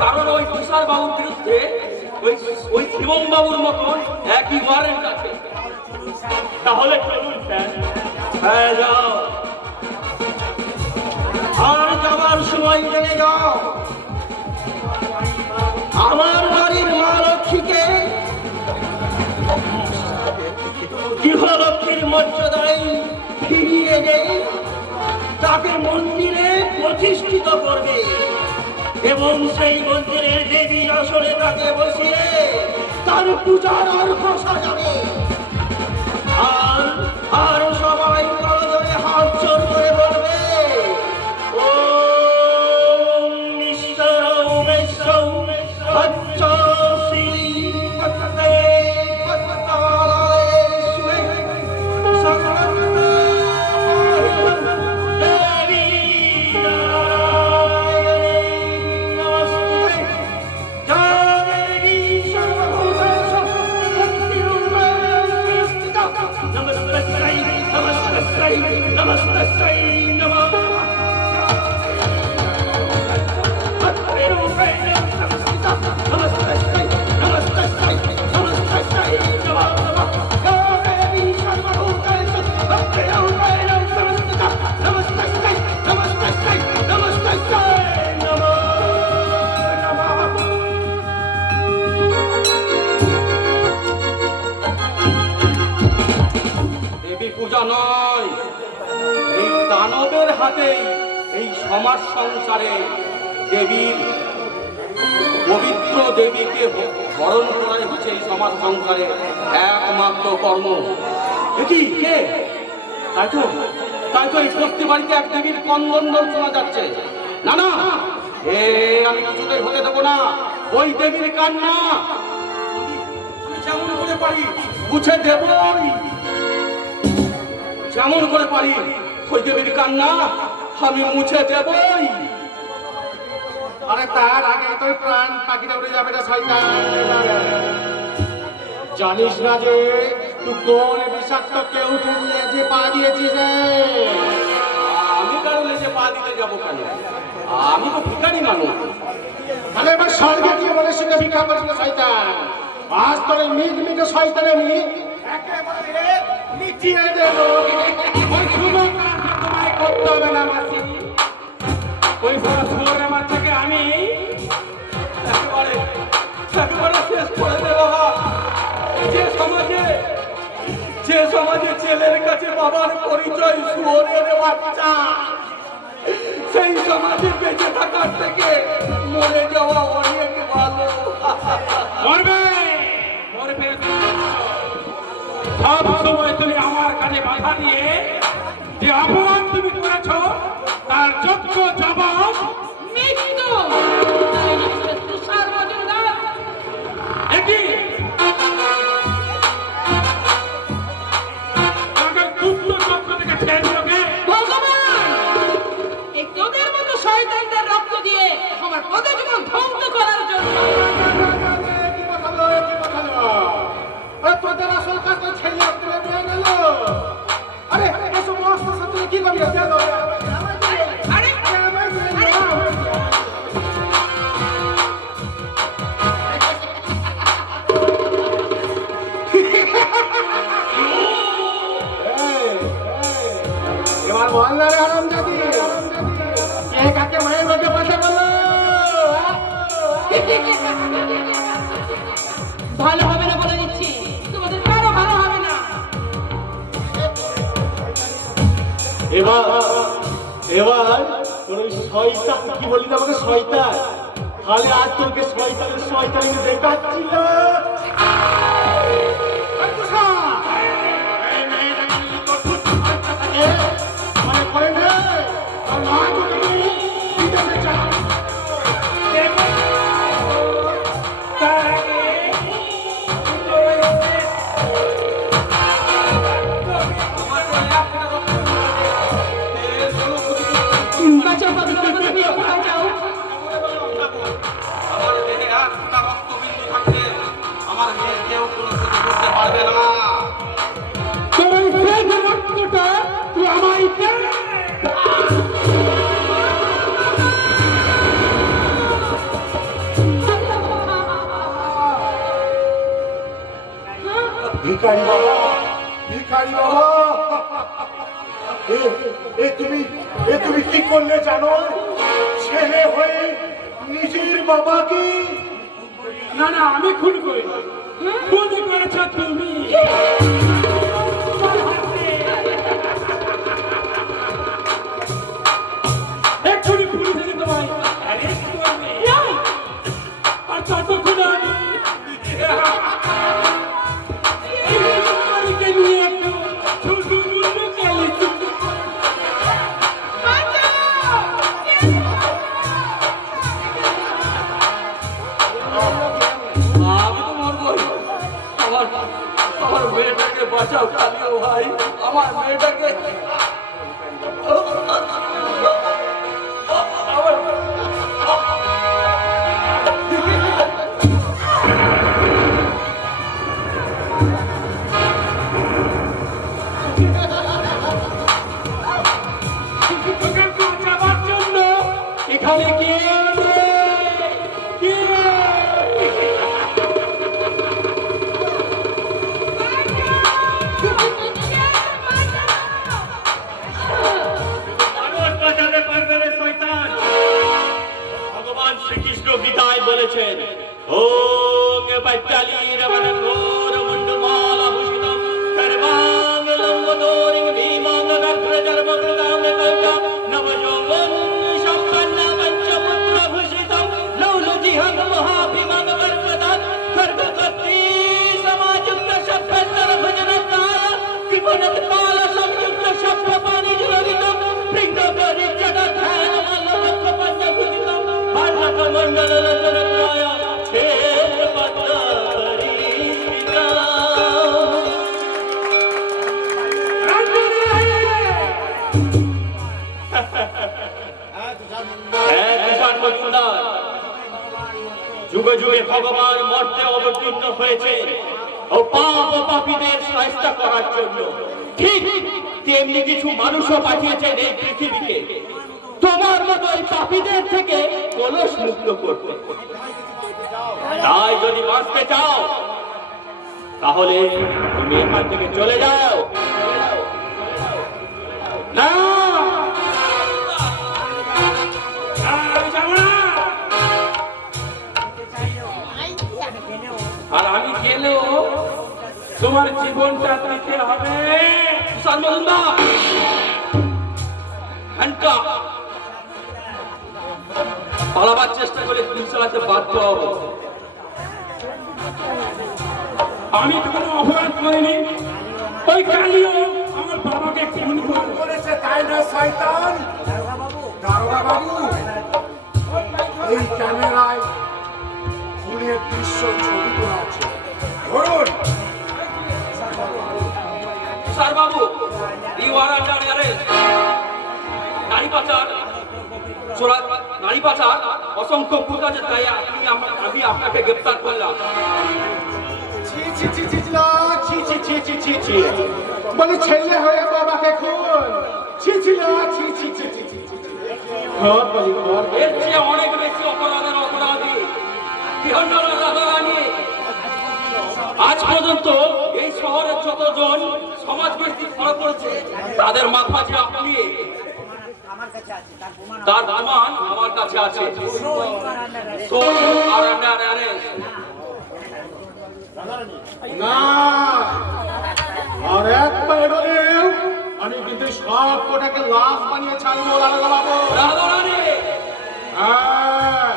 কারণ ওই তুষার বাবুর বিরুদ্ধে ওই শিবম বাবুর মতন একই ওয়ারেন্ট আছে। তাহলে চলুন স্যার। হ্যাঁ, যাও। আর যাবার সময় জেনে যাও, আমার বাড়ির মা লক্ষ্মীকে গৃহলক্ষ্মীর মর্যাদায় ফিরিয়ে এনে তাকে মন্দিরে প্রতিষ্ঠিত করবে এবং সেই মন্দিরের দেবীর আসনে তাকে বসিয়ে তার পূজার অর্ঘ সাজাবে। আর সবাই করজোড়ে হাত জোড় করে বলবে, ওম নিঃসরৌ মেশ্বৌ হচ্ছশ্রী পততে পততালয়েশ্বরে সর্বত্র দেবী নারায়ণী নমস্তে। জয় দেবী সর্বভূতেষু শক্তিরূপেণ স্থিতা। নমস্তস্যৈ নমস্তস্যৈ নমস্তস্যৈ নমঃ। শক্তিরূপেণ সংস্থিতা। নমস্তস্যৈ নমস্তস্যৈ নমস্তস্যৈ নমঃ নমঃ। জয় দেবী সর্বভূতেষু শক্তিরূপেণ সংস্থিতা। নমস্তস্যৈ নমস্তস্যৈ নমস্তস্যৈ নমঃ নমঃ। দেবী পূজা নয়, এই দানবের হাতেই এই সমাজ সংসারে দেবীর পবিত্র দেবীকে বরণ করাই হচ্ছে এই সমাজ সংসারে একমাত্র কর্ম। দেখি কে? তাই তো এই বস্তি বাড়িতে এক দেবীর কন্দন শোনা যাচ্ছে। না না, আমি কিছুতেই হতে দেবো না। ওই দেবীর কান্না আমি যেমন করে পারি বুঝে দেবই, যেমন করে পারি ওই দেবীর কান্না আমি মুছে দেবই। আরে তার আগে তো প্রাণ পাখিটা উড়ে যাবে না শয়তান। জানিস না যে তুই কোন বিষাক্ত কেউ নিয়ে যে পা দিয়েছিস রে? আমি কারো লেজে পা দিতে যাবো কেন? আমি তো ভিখারি মানুষ। তাহলে এবার স্বর্গে গিয়ে মনের সঙ্গে ভিক্ষা করিস না শয়তান। আজ তোর এই মিট শয়তানে আমি একেবারে মিটিয়ে দেবো। ওই সুযোগ তোমায় করতে হবে না মাসি। ওই শুয়োরের বাচ্চাকে আমি একেবারে শেষ করে দেবো। যে সমাজে ছেলের কাছে বাবার পরিচয় শুয়োরের বাচ্চা, সেই সমাজে বেঁচে থাকার থেকে মরে যাওয়া অনেক ভালো। মরবে মরবে, সব সময় তুমি আমার কাছে বাধা দিয়ে যে অপরাধ তুমি করেছ তার যোগ্য জবাব মৃত্যু। তাই মিস্টার তুষার মজুমদার, একই গুপ্ত চক্র থেকে ছেড়ে দিলকে। ভগবান, এই তোদের মতো শয়তানদের রক্ত দিয়ে আমার পদজীবন ধ্বংস করার জন্য কি কথা বলো? আরে তোদের আসল কাজ তো ছেলে তুলে নিয়ে গেল। আরে এসব মস্ত সাথে কি করবি? আরে আরে ভালো হবে না বলে দিচ্ছি, তোমাদের কারো ভালো হবে না। এবার তোর ওই শয়তান কি বলি না আমাকে শয়তান, তাহলে আজ তোকে শয়তানি দেখাচ্ছিল। মানে করে নে, আর নয় তো তুমি বিদেশে যাও। বাঁচাও বাঁচাও বাঁচাও। আমার দেহে আর ফুটা রক্তবিন্দু থাকতে আমার মেয়ে কেউ কোনো ক্ষতি করতে পারবে না। তোর ওই শেষ রক্তটা তুই আমায় দে। ভিখারি বাবা, ভিখারি বাবা, এ তুমি কি করলে জানো? ছেলে হয়ে নিজের বাবাকে। না না, আমি খুন করি, খুন করেছ তুমি। এক্ষুনি পুলিশ এসে তোমায় অ্যারেস্ট করবে। আর ততক্ষণ আমি বাড়িতে নিয়ে একটু ছোট মুন্ডু খেলেছি। আমি তো মরবই। আমার মেয়েটাকে বাঁচাও কালিও ভাই, আমার মেয়েটাকে। তোকে বাঁচাবার জন্য এখানে কে আনবে? কে? মানুষ বাঁচাতে পারবে না শয়তান। ভগবান শ্রীকৃষ্ণ গীতায় বলেছেন, ওং পাঁচালী রমণ ঘোর মুন্ডমালা ভূষিতম সর্বাং লম্বোদরিং ভীমাং ব্যঘ্রচর্ম কৃতাং কল্কা নবযৌবন সম্পন্ন পঞ্চপুত্র ভূষিতম লৌলজিহং মহাভীমাং বর্পদাৎ খর্গকর্তি সমাযুক্ত সভ্যতর ভজনকায় কৃপণত কাল সংযুক্ত সভ্য পানি জলবিতম বৃন্দ পরিচ্ছদ ধ্যান মল্লবক্ষ পঞ্চভূতিতম ভাল্লভ মণ্ডল লোচনত্রয় ক্ষেত্র পদ্ম পরিস্মিতা। যুগে যুগে ভগবান মর্তে অবতীর্ণ হয়েছে ও পাপ ও পাপীদের শাস্তি করার জন্য। ঠিক তেমনি কিছু মানুষও পাঠিয়েছেন এই পৃথিবীকে তোমার মতো এই পাপীদের থেকে কলস মুক্ত করতে। তাই যদি বাঁচতে চাও তাহলে তুমি এখান থেকে চলে যাও। না, আমি যাবো না। আর আমি গেলেও তোমার জীবনটা দিতে হবে। তুষার মজুমদার, হ্যান্ডকাপ। পালাবার চেষ্টা করে পুলিশ চালাতে বাধ্য হব। আমি তো কোনো অপরাধ করিনি। ওই কালিও আমার বাবাকে খুন করেছে তাই না শয়তান? দারোগা বাবু, এই ক্যামেরায় খুনের দৃশ্য ছবি তোলা আছে, ধরুন। Sir Babu, you R under arrest. নারী পাচার, নারী পাচার অসংখ্য ভুল আছে, তাই আমি আপনাকে গ্রেপ্তার করলাম। বলে ছেলে হয়ে বাবাকে খুন, এর চেয়ে অনেক বেশি অপরাধের অপরাধী আজ পর্যন্ত এই শহরের যতজন সমাজ ব্যক্তি ধরা পড়েছে তাদের মাথা যে আপনি তার প্রমাণ আমার কাছে আছে। So, আর under arrest. না, আর একবার এগোলেও আমি কিন্তু সব কোটাকে লাশ বানিয়ে ছাড়বো দারোগা বাবু। রাধারানী, হ্যাঁ,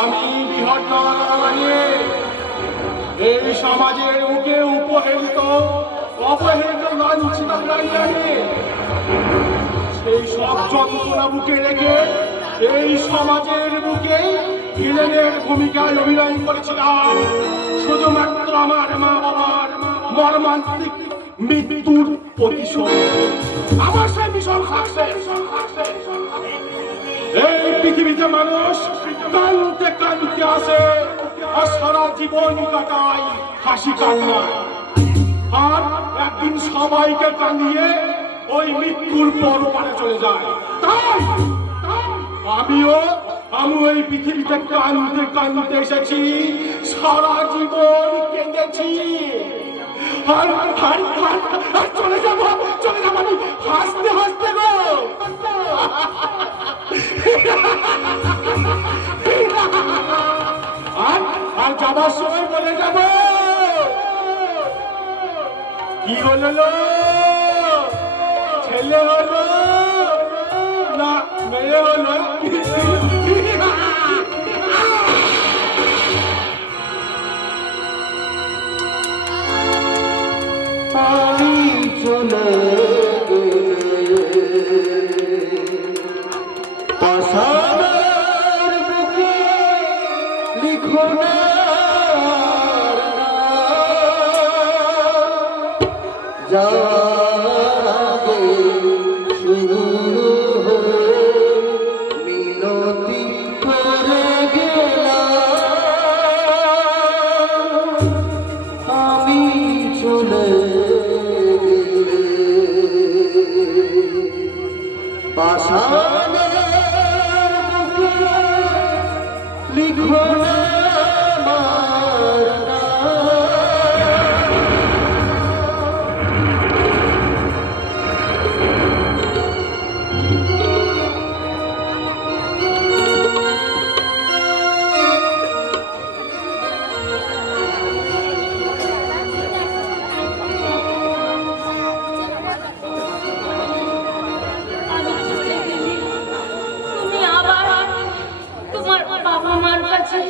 আমি বৃহৎ দারোগা বানিয়ে এই সমাজের বুকে উপহেলিত অবহেলিত লাঞ্ছিত প্রাণী সেই সব যন্ত্রণা বুকে রেখে এই সমাজের বুকে ভিলেনের ভূমিকায় অভিনয় করেছিলাম শুধুমাত্র আমার মা বাবার মর্মান্তিক মৃত্যুর প্রতিশোধ। আমার সেই মিশন সাকসেস। এই পৃথিবীতে মানুষ কানতে কানতে আসে আর সারা জীবন কাটায় হাসি কান্নায়, আর একদিন সবাইকে কাঁদিয়ে ওই মৃত্যুর পর পারে চলে যায়। তাই আমি ওই পৃথিবীতে কাঁদতে কাঁদতে এসেছি, সারা জীবন কেঁদেছি, আর চলে যাবো আমি হাসতে হাসতে গো। আর যাবার সময় বলে যাব, কি হলো, ছেলে হলো না মেয়ে হলো। আমি চলে পাষাণের বুকে লিখো না যাওয়ার আগে শুরু হয়ে মিনতি করে গেলাম আমি চলে পাষাণের বুকে লিখো না আমার আমি চলে গেলে তুমি আবার তোমার বাবা মার কাছে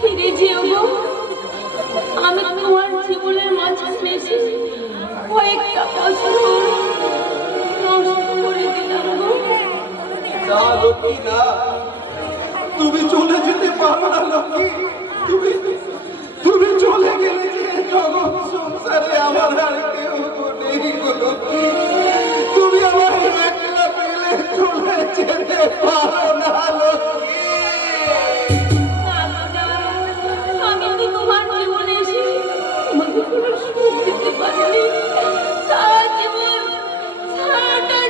ফিরে যেও গো। আমি তোমার জীবনের মাঝখানে এসে কয়েকটা বছর নষ্ট করে দিলাম গো। না লক্ষ্মী না, তুমি চলে যেতে পারো না লক্ষ্মী। তুমি চলে গেলে যে জগৎ সংসারে আমার আর কেউ তো নেই গো লক্ষ্মী। তুমি আমার একলা পেলে চলে যেতে পারো না লক্ষ্মী। আমি তো তোমার জীবনে এসে তোমাকে কোনো সুখ দিতে পারিনি। সারাটা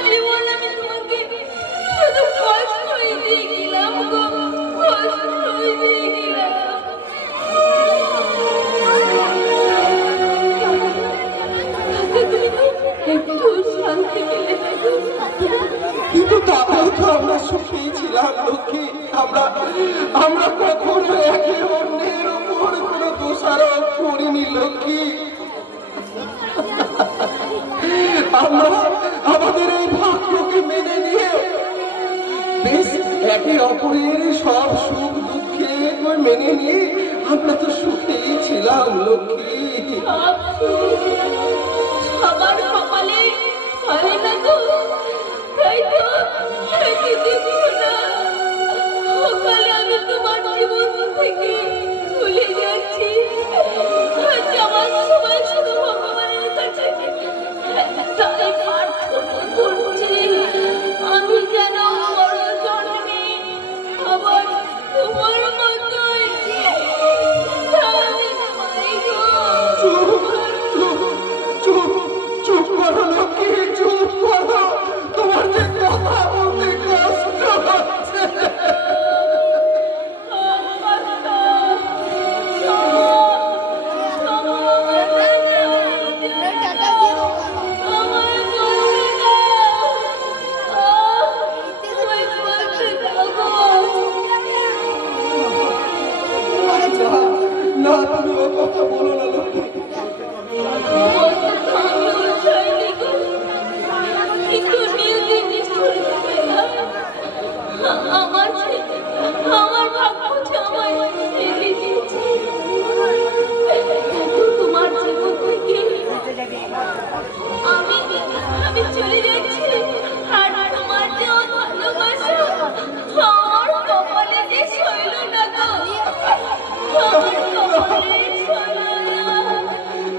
জীবন আমি তোমাকে শুধু কষ্টই দিয়ে গেলাম গো, কষ্টই দিয়ে গেলাম। একটু শান্তি পেলে না গো। কিন্তু তাতেও তো আমরা সুখী ছিলাম লক্ষ্মী। আমরা কখনো একে অন্যের উপর কোনো দোষারোপ করিনি লক্ষ্মী। আমরা আমাদের এই ভাগ্যকে মেনে নিয়ে বেশ একে অপরের সব সুখ দুঃখে মেনে নিয়ে আমরা তো সুখেই ছিলাম লক্ষ্মী। সব সুখ সবার কপালে হয় না গো। তাই তো দেখছো না, সকালে আমি তোমার জীবন থেকে চলে যাচ্ছি। যাওয়ার সময় শুধু ভগবানের কাছে তাই প্রার্থনা করছি, আমি যেন বড় জন্মে আবার তোমার মতোই স্বামী পাই গো। চুপ করো লক্ষ্মী, চুপ করো। তোমার যে কথা বলতে কষ্ট হচ্ছে।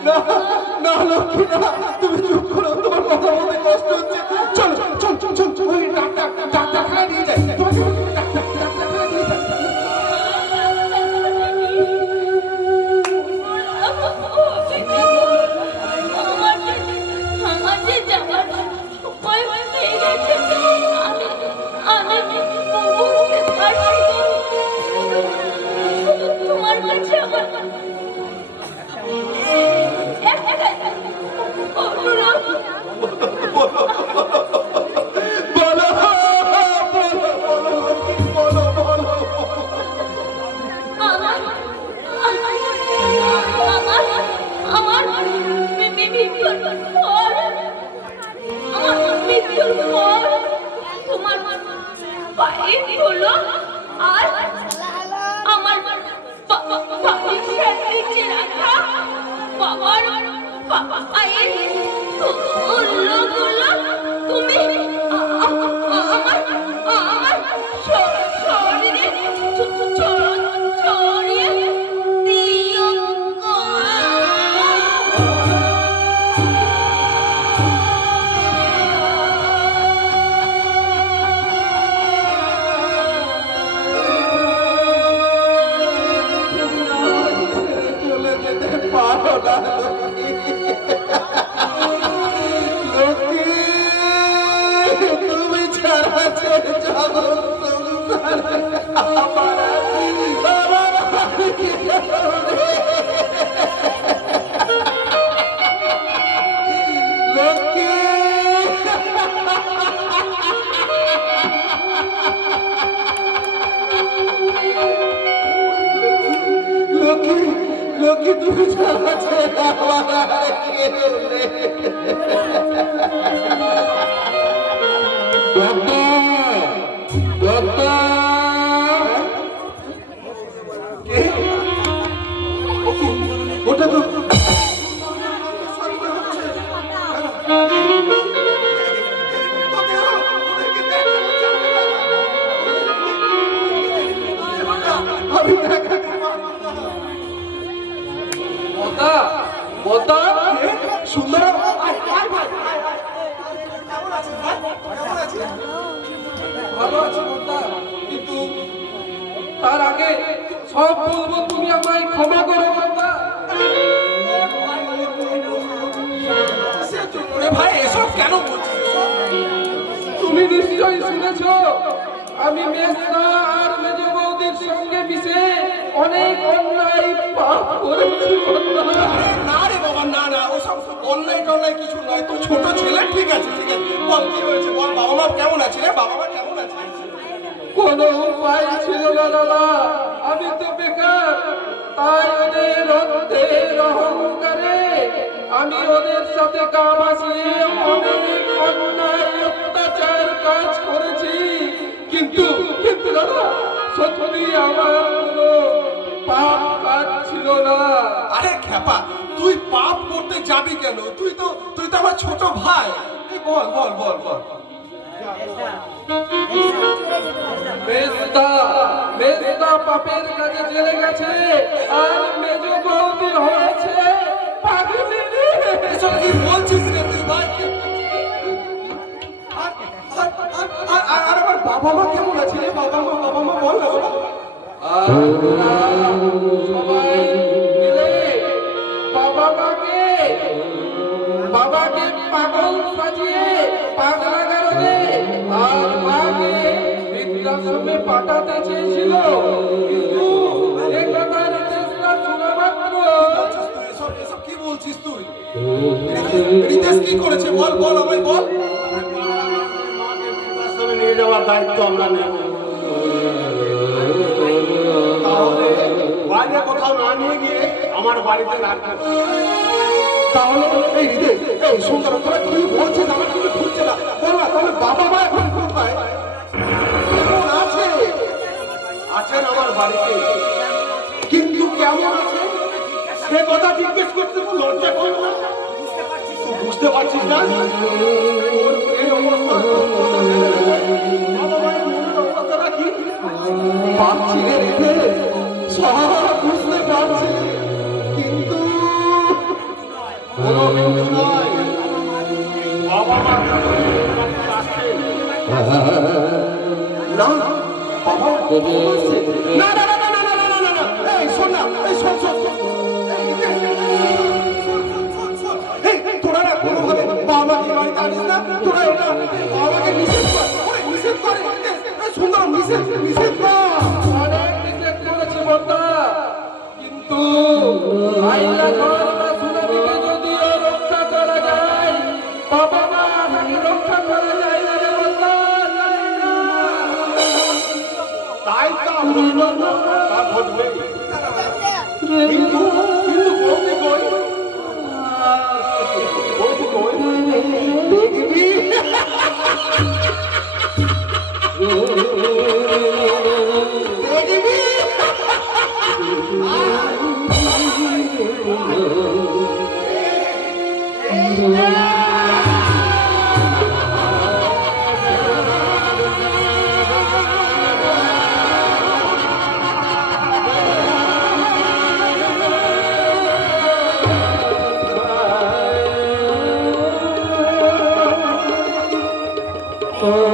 না না লক্ষ্মী না, তুমি চুপ করো, তোমার কথা বলতে কষ্ট হচ্ছে। চল চল চল চল চল, ওই ডাক্তারখানায় নিয়ে যাই, তোমাকে ডাক্তারখানায় নিয়ে যাই। আমাদের যাওয়ার সময় হয়ে গেছে। আমি বুঝতে পারছি না। শুধু তোমার কাছে আমার একটাই অনুরোধ। বলো বলো বলো লক্ষ্মী, বলো বলো। আমার মৃত্যুর পর তোমার পায়ের ধুলো আর আমার বাড়ির নিচে রাখা বাবার পায়ের ধুলোগুলো তুমি আমার শরীরে ছড়িয়ে দিও গো। চলে যেতে পারো না লক্ষ্মী। লক্ষ্মী, তুমি ছাড়া যে জগৎ সংসারে আমার আর কেউ নেই। লক্ষ্মী, লক্ষ্মী, লক্ষ্মী, তুমি ছাড়া যে আমার আর কেউ নেই। কে? ওটা তো আমি দেখাতে পারবো না। বদ্দা বদ্দা সুন্দর, ভালো আছি বদ্দা, কিন্তু তার আগে সব বলবো, তুমি আমায় ক্ষমা করো বদ্দা। ভাই এসব কেন বলছিস? তুমি নিশ্চয়ই শুনেছ আমি মেজদা আর মেজ বৌদির সঙ্গে মিশে অনেক অন্যায় পাপ করেছি বদ্দা। না রে বাবা, না না, ওসব অন্যায় টন্যায় কিছু নয়। তো ছোট ছেলে, ঠিক আছে ঠিক আছে, বল কি হয়েছে বল। বাবা মা কেমন আছে রে? বাবা মা কেমন আছে? কোনো উপায় ছিল না দাদা, আমি তো বেকার। তাই ওদের অর্থের অহংকারে আমি ওদের সাথে গা ভাসিয়ে অনেক অন্যায় অত্যাচার কাজ করেছি। কিন্তু কিন্তু দাদা, সত্যি আমার কোনো পাপ কাজ ছিল না। আরে খেপা, তুই পাপ করতে যাবি কেন? তুই তো আমার ছোট ভাই। এই বল বল বল বল। মেজদা পাপের কাজে জেলে গেছে আর মেজ বৌদি হয়েছে পাগলিনী। এসব কি বলছিস রে তুই ভাই? আর আমার বাবা মা কেমন আছে রে? বাবা মা বল না বাবা। আমরা সবাই মিলে বাবাকে পাগল সাজিয়ে পাগলাগারদে আর মাকে বৃদ্ধাশ্রমে পাঠাতে চেয়েছিল, কিন্তু এ কথার চেষ্টা শোনা মাত্র এসব কি বলছিস তুই? রিতেশ কি করেছে বল বল, আমায় বল। নিয়ে যাওয়ার দায়িত্ব আমরা নেব। তাহলে বাইরে কোথাও না নিয়ে গিয়ে আমার বাড়িতে রাখবো। তাহলে এই রে, এই সুন্দর, তোরা কি বলছিস? আমার কিছু খুঁজছে না, বল না। তাহলে বাবা মা এখন কোথায়? কেমন আছে? আছেন আমার বাড়িতে, কিন্তু কেমন আছে সে কথা জিজ্ঞেস করতে তো লজ্জা কর না। তুই বুঝতে পারছিস না তোর এই অবস্থা, তোর কথা ভেবে বাবা মায়ের মনের অবস্থাটা কি? পারছি রে রে, সব বুঝতে পারছি, কিন্তু কোনো কিন্তু নয়। বাবা মা আসছে। না বাবা আসছে। না না না না না না না না না এই শোন না এই শোন শোন শোন। এই, তোরা না কোনোভাবে বাবাকে বাড়িতে আনিস না, তোরা এটা বাবাকে নিষেধ কর, ওরে নিষেধ করে, সুন্দর নিষেধ নিষেধ কর। অনেক নিষেধ করেছি বর্দা, কিন্তু আইলা ঝড় বা সুনামিকে যদিও রক্ষা করা যায়, বাবা মা তাকে রক্ষা করা যায় না রে বর্দা, জানি না। তাই তো তা ঘটবে। কিন্তু বৌদি কই? বৌদি কই? দেখবি দেখবি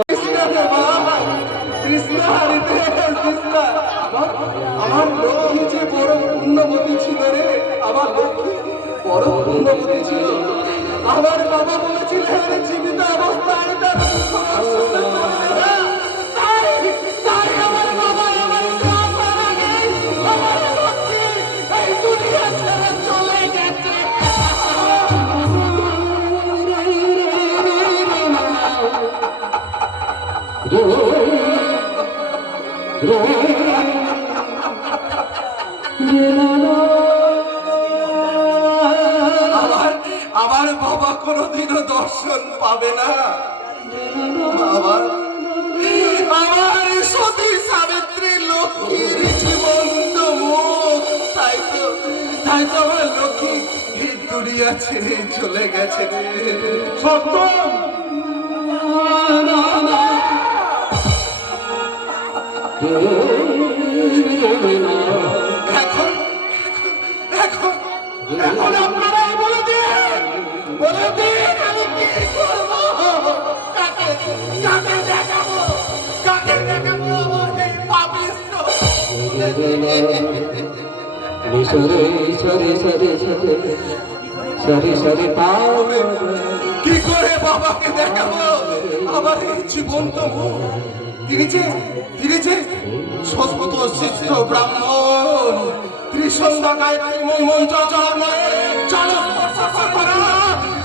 কৃষ্ণ রে বাবা, কৃষ্ণ হরিতে কৃষ্ণ। আমার লক্ষ্মী যে বড় পুণ্যবতী ছিল রে, আমার লক্ষ্মী বড় পুণ্যবতী ছিল। আমার বাবা বলেছিলেন জীবিত অবস্থায় তার দুঃখ শুনতে পারবে না। তাই তাই আমার বাবা আমার গ্রাম আগে আমার লক্ষ্মী এই দুনিয়া ছেড়ে চলে গেছে। আমার বাবা কোনোদিনও দর্শন পাবে না। আমার আমার সতী সাবিত্রী লক্ষ্মীর জীবন্ত মুখ, তাই তো আমার লক্ষ্মী এই দুনিয়া ছেড়ে চলে গেছে রে। সত্যম, এখন এখন এখন আপনারাই বলে দিন, বলে দিন আমি কি করবো, কাকে কাকে দেখাবো, কাকে দেখাবো আমার এই পাপিষ্ঠ। কি করে বাবাকে দেখাবো আমার এই জীবন্ত মুখ? তিনি যে সংস্কৃত শিষ্ট ব্রাহ্মণ, ত্রিসন্ধ্যা গায়ত্রী মন্ত্র জল স্পর্শ করা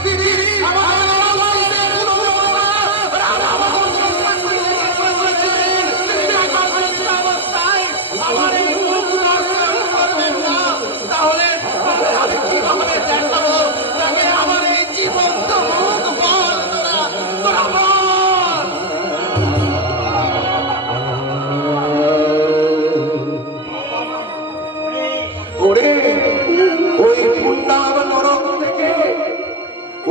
তিনি আমার এই মুখ দর্শন করবেন না, তাহলে আমি কিভাবে দেখাবো তাকে আমার এই জীবন্ত মুখ? বল তোরা, তোরা বল। ওরে ওই পুণ্যাব নরক থেকে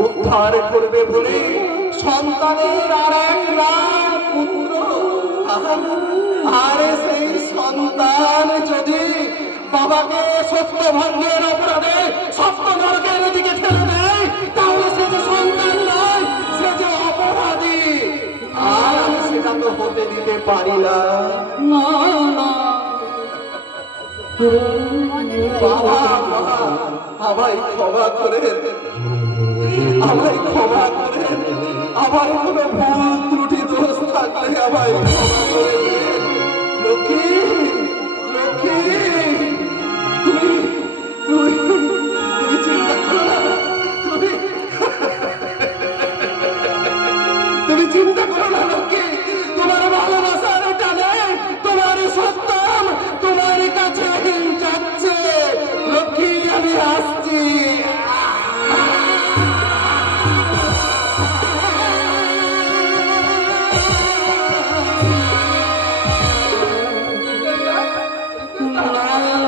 উদ্ধার করবে বলে সন্তানের আর এক নাম পুত্র, আরে সেই সন্তান যদি বাবাকে সত্য ভঙ্গের অপরাধে সপ্ত নরকের দিকে ঠেলে দেয়, তাহলে সে যে সন্তান নয়, সে যে অপরাধী। আর আমি সেটা তো হতে দিতে পারি না। বাবা আমায় ক্ষমা করে, আমায় ক্ষমা করে, আমার কোনো ভুল ত্রুটি দোষ থাকলে আমায় ক্ষমা করে দিন। লক্ষ্মী লক্ষ্মী, তুমি তুমি তুমি চিন্তা করো না, তুমি চিন্তা করো না লক্ষ্মী, তোমার ভালোবাসার টানে তোমার সন্তান তোমার কাছে যাচ্ছে। লক্ষ্মী আমি আসছি। না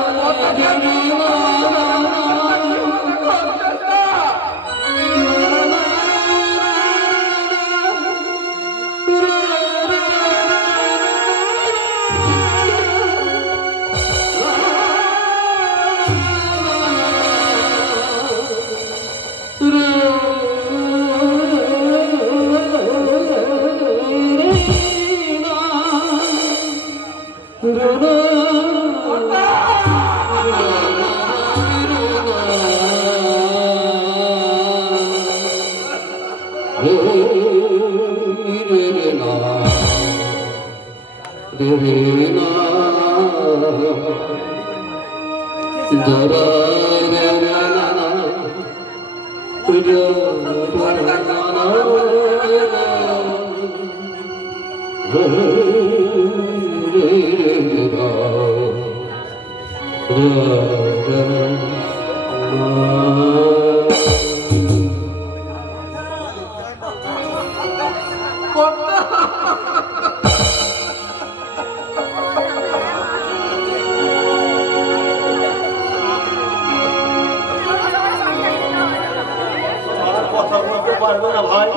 আর কথা বলতে পারবে না ভাই,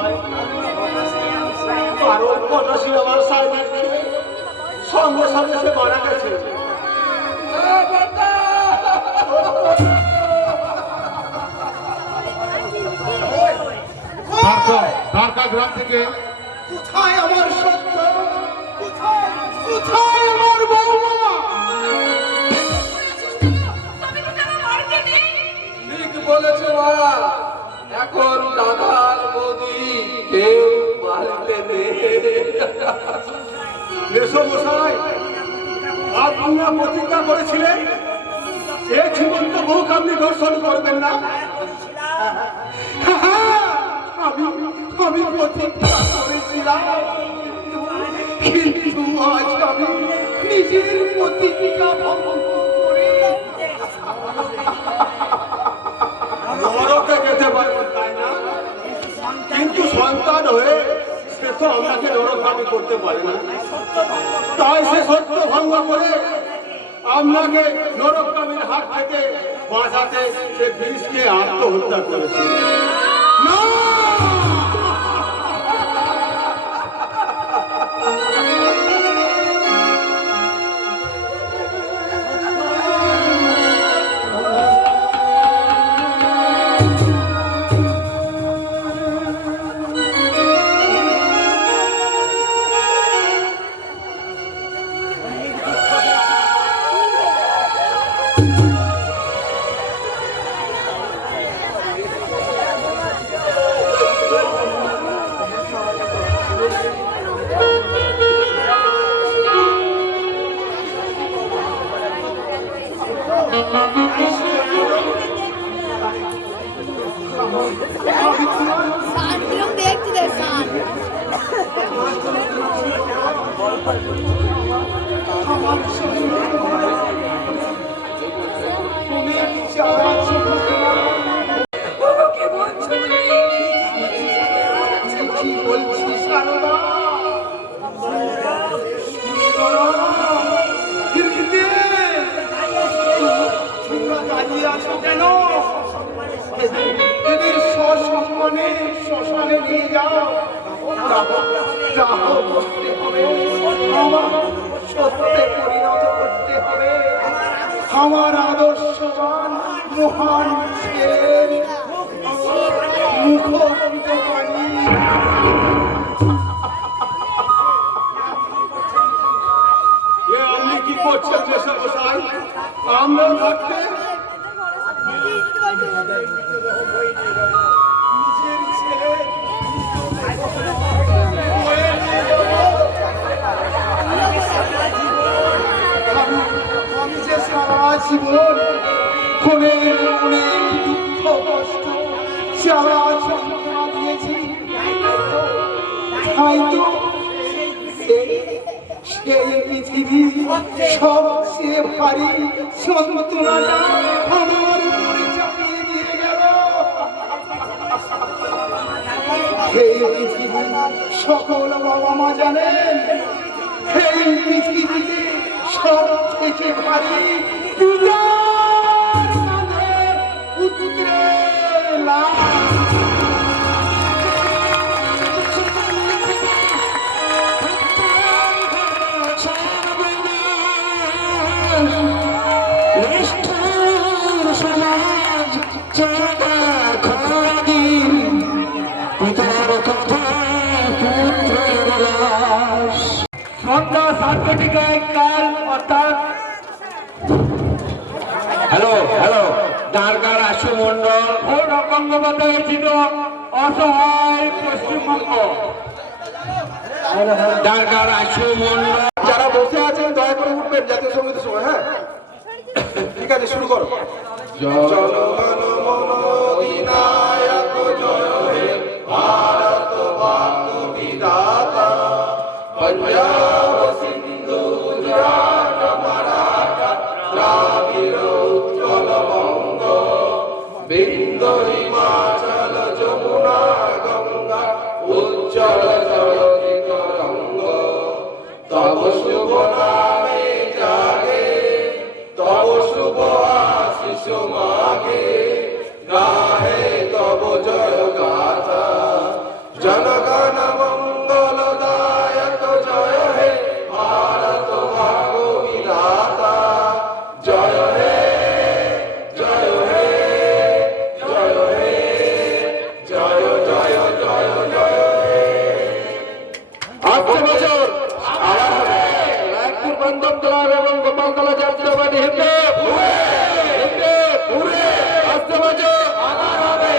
কারণ পটাশি আমার সাইলেন্ট খেয়ে সঙ্গে সঙ্গে সে মারা গেছে। ঢাকা গ্রাম থেকে কোথায় আমার সত্য, কোথায় কোথায় আমার বৌমা? ঠিক বলেছো মা, এখন দাদার বৌদি কেউ মারতে নেই। মশাই, আপনারা প্রতিজ্ঞা করেছিলেন এ জীবন্ত বহুকে আপনি দর্শন করবেন না। আমি প্রতিজ্ঞা করেছিলাম, কিন্তু আজ আমি নিজের প্রতিজ্ঞা ভঙ্গ করে নরকে যেতে পারবেন তাই না, কিন্তু সন্তান হয়ে সে তো আপনাকে নরকগামী করতে পারে না। তাই সে সত্য ভঙ্গ করে আপনাকে নরকগামীর হাত থেকে বাঁচাতে সে বিষকে আত্মহত্যা করেছে। না, কিরম দেখতে দেখ সান কি বলছিস সারদা? তোমরা দাঁড়িয়ে আছো কেন? এদের সসম্মানে শ্মশানে নিয়ে যাও। দাহ করতে হবে, আমার সত্যে পরিণত করতে হবে। আমার আদর্শবান মহান ছেলে মুখোমুখি পানি। এ আপনি কি করছেন মশাই? আমরা থাকতে নিজের ছেলে আমি যে সারা জীবন অনেক অনেক দুঃখ কষ্ট সারা যন্ত্রণা দিয়েছি, তাই তো সেই পৃথিবী সবচেয়ে ভারী যন্ত্রণাটা আমার উপরে চাপিয়ে দিয়ে গেল। এই পৃথিবী সকল বাবা মা জানেন, এই পৃথিবীতে সব থেকে ভারী পিতার কাঁধে পুত্রের লাশ। নিষ্ঠুর সমাজ জায়গা খোলা দিয়ে সার্টিফিকেট কাল অর্থাৎ হ্যালো হ্যালো দ্বারকার আশু মন্ডল ও গঙ্গোপাধ্যায় রচিত অসহায় পশ্চিমবঙ্গ দ্বারকার আশু মন্ডল। যারা বসে আছেন দয়া করে উঠবেন জাতীয় সঙ্গীতের সময়। হ্যাঁ ঠিক আছে, শুরু করো। জনগণ মন অধিনায়ক জয় হে ভারত ভাগ্য বিধাতা, পঞ্জাব সিন্ধু গুজরাট মারাঠা দ্রাবিড় উৎকল বঙ্গ, বিন্দু হিমাচল যমুনা গঙ্গা উজ্জ্বল জয়তি তরঙ্গ, তব শুভ নামে জাগে তব শুভ আশিস মাগে, গাহে তব জয় গাথা, জনগণ মঙ্গল দায়ক জয় হে ভারত ভাগ্য বিধাতা, জয় হে জয় হে জয় হে জয় জয় জয় জয় হে। আসছে বছর আবার হবে রায়পুর বন্ধন ক্লাব এবং গোপালতলা যাত্রাবাড়ি হেঁটে আসছে বছর আবার হবে।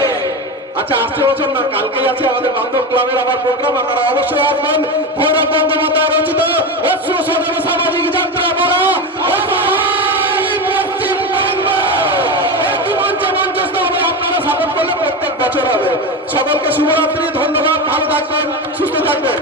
আচ্ছা আসছে বছর না, কালকেই আছে আমাদের বান্ধব ক্লাবের আবার প্রোগ্রাম, আপনারা অবশ্যই আসবেন। ভৈরব বন্দ্যোপাধ্যায় রচিত অশ্রু সদন সামাজিক যাত্রা বলা পশ্চিমবঙ্গ একটি মঞ্চে মঞ্চস্থ হবে। আপনারা সাপোর্ট করলে প্রত্যেক বছর হবে। সকলকে শুভরাত্রি, ধন্যবাদ, ভালো থাকবেন, সুস্থ থাকবেন।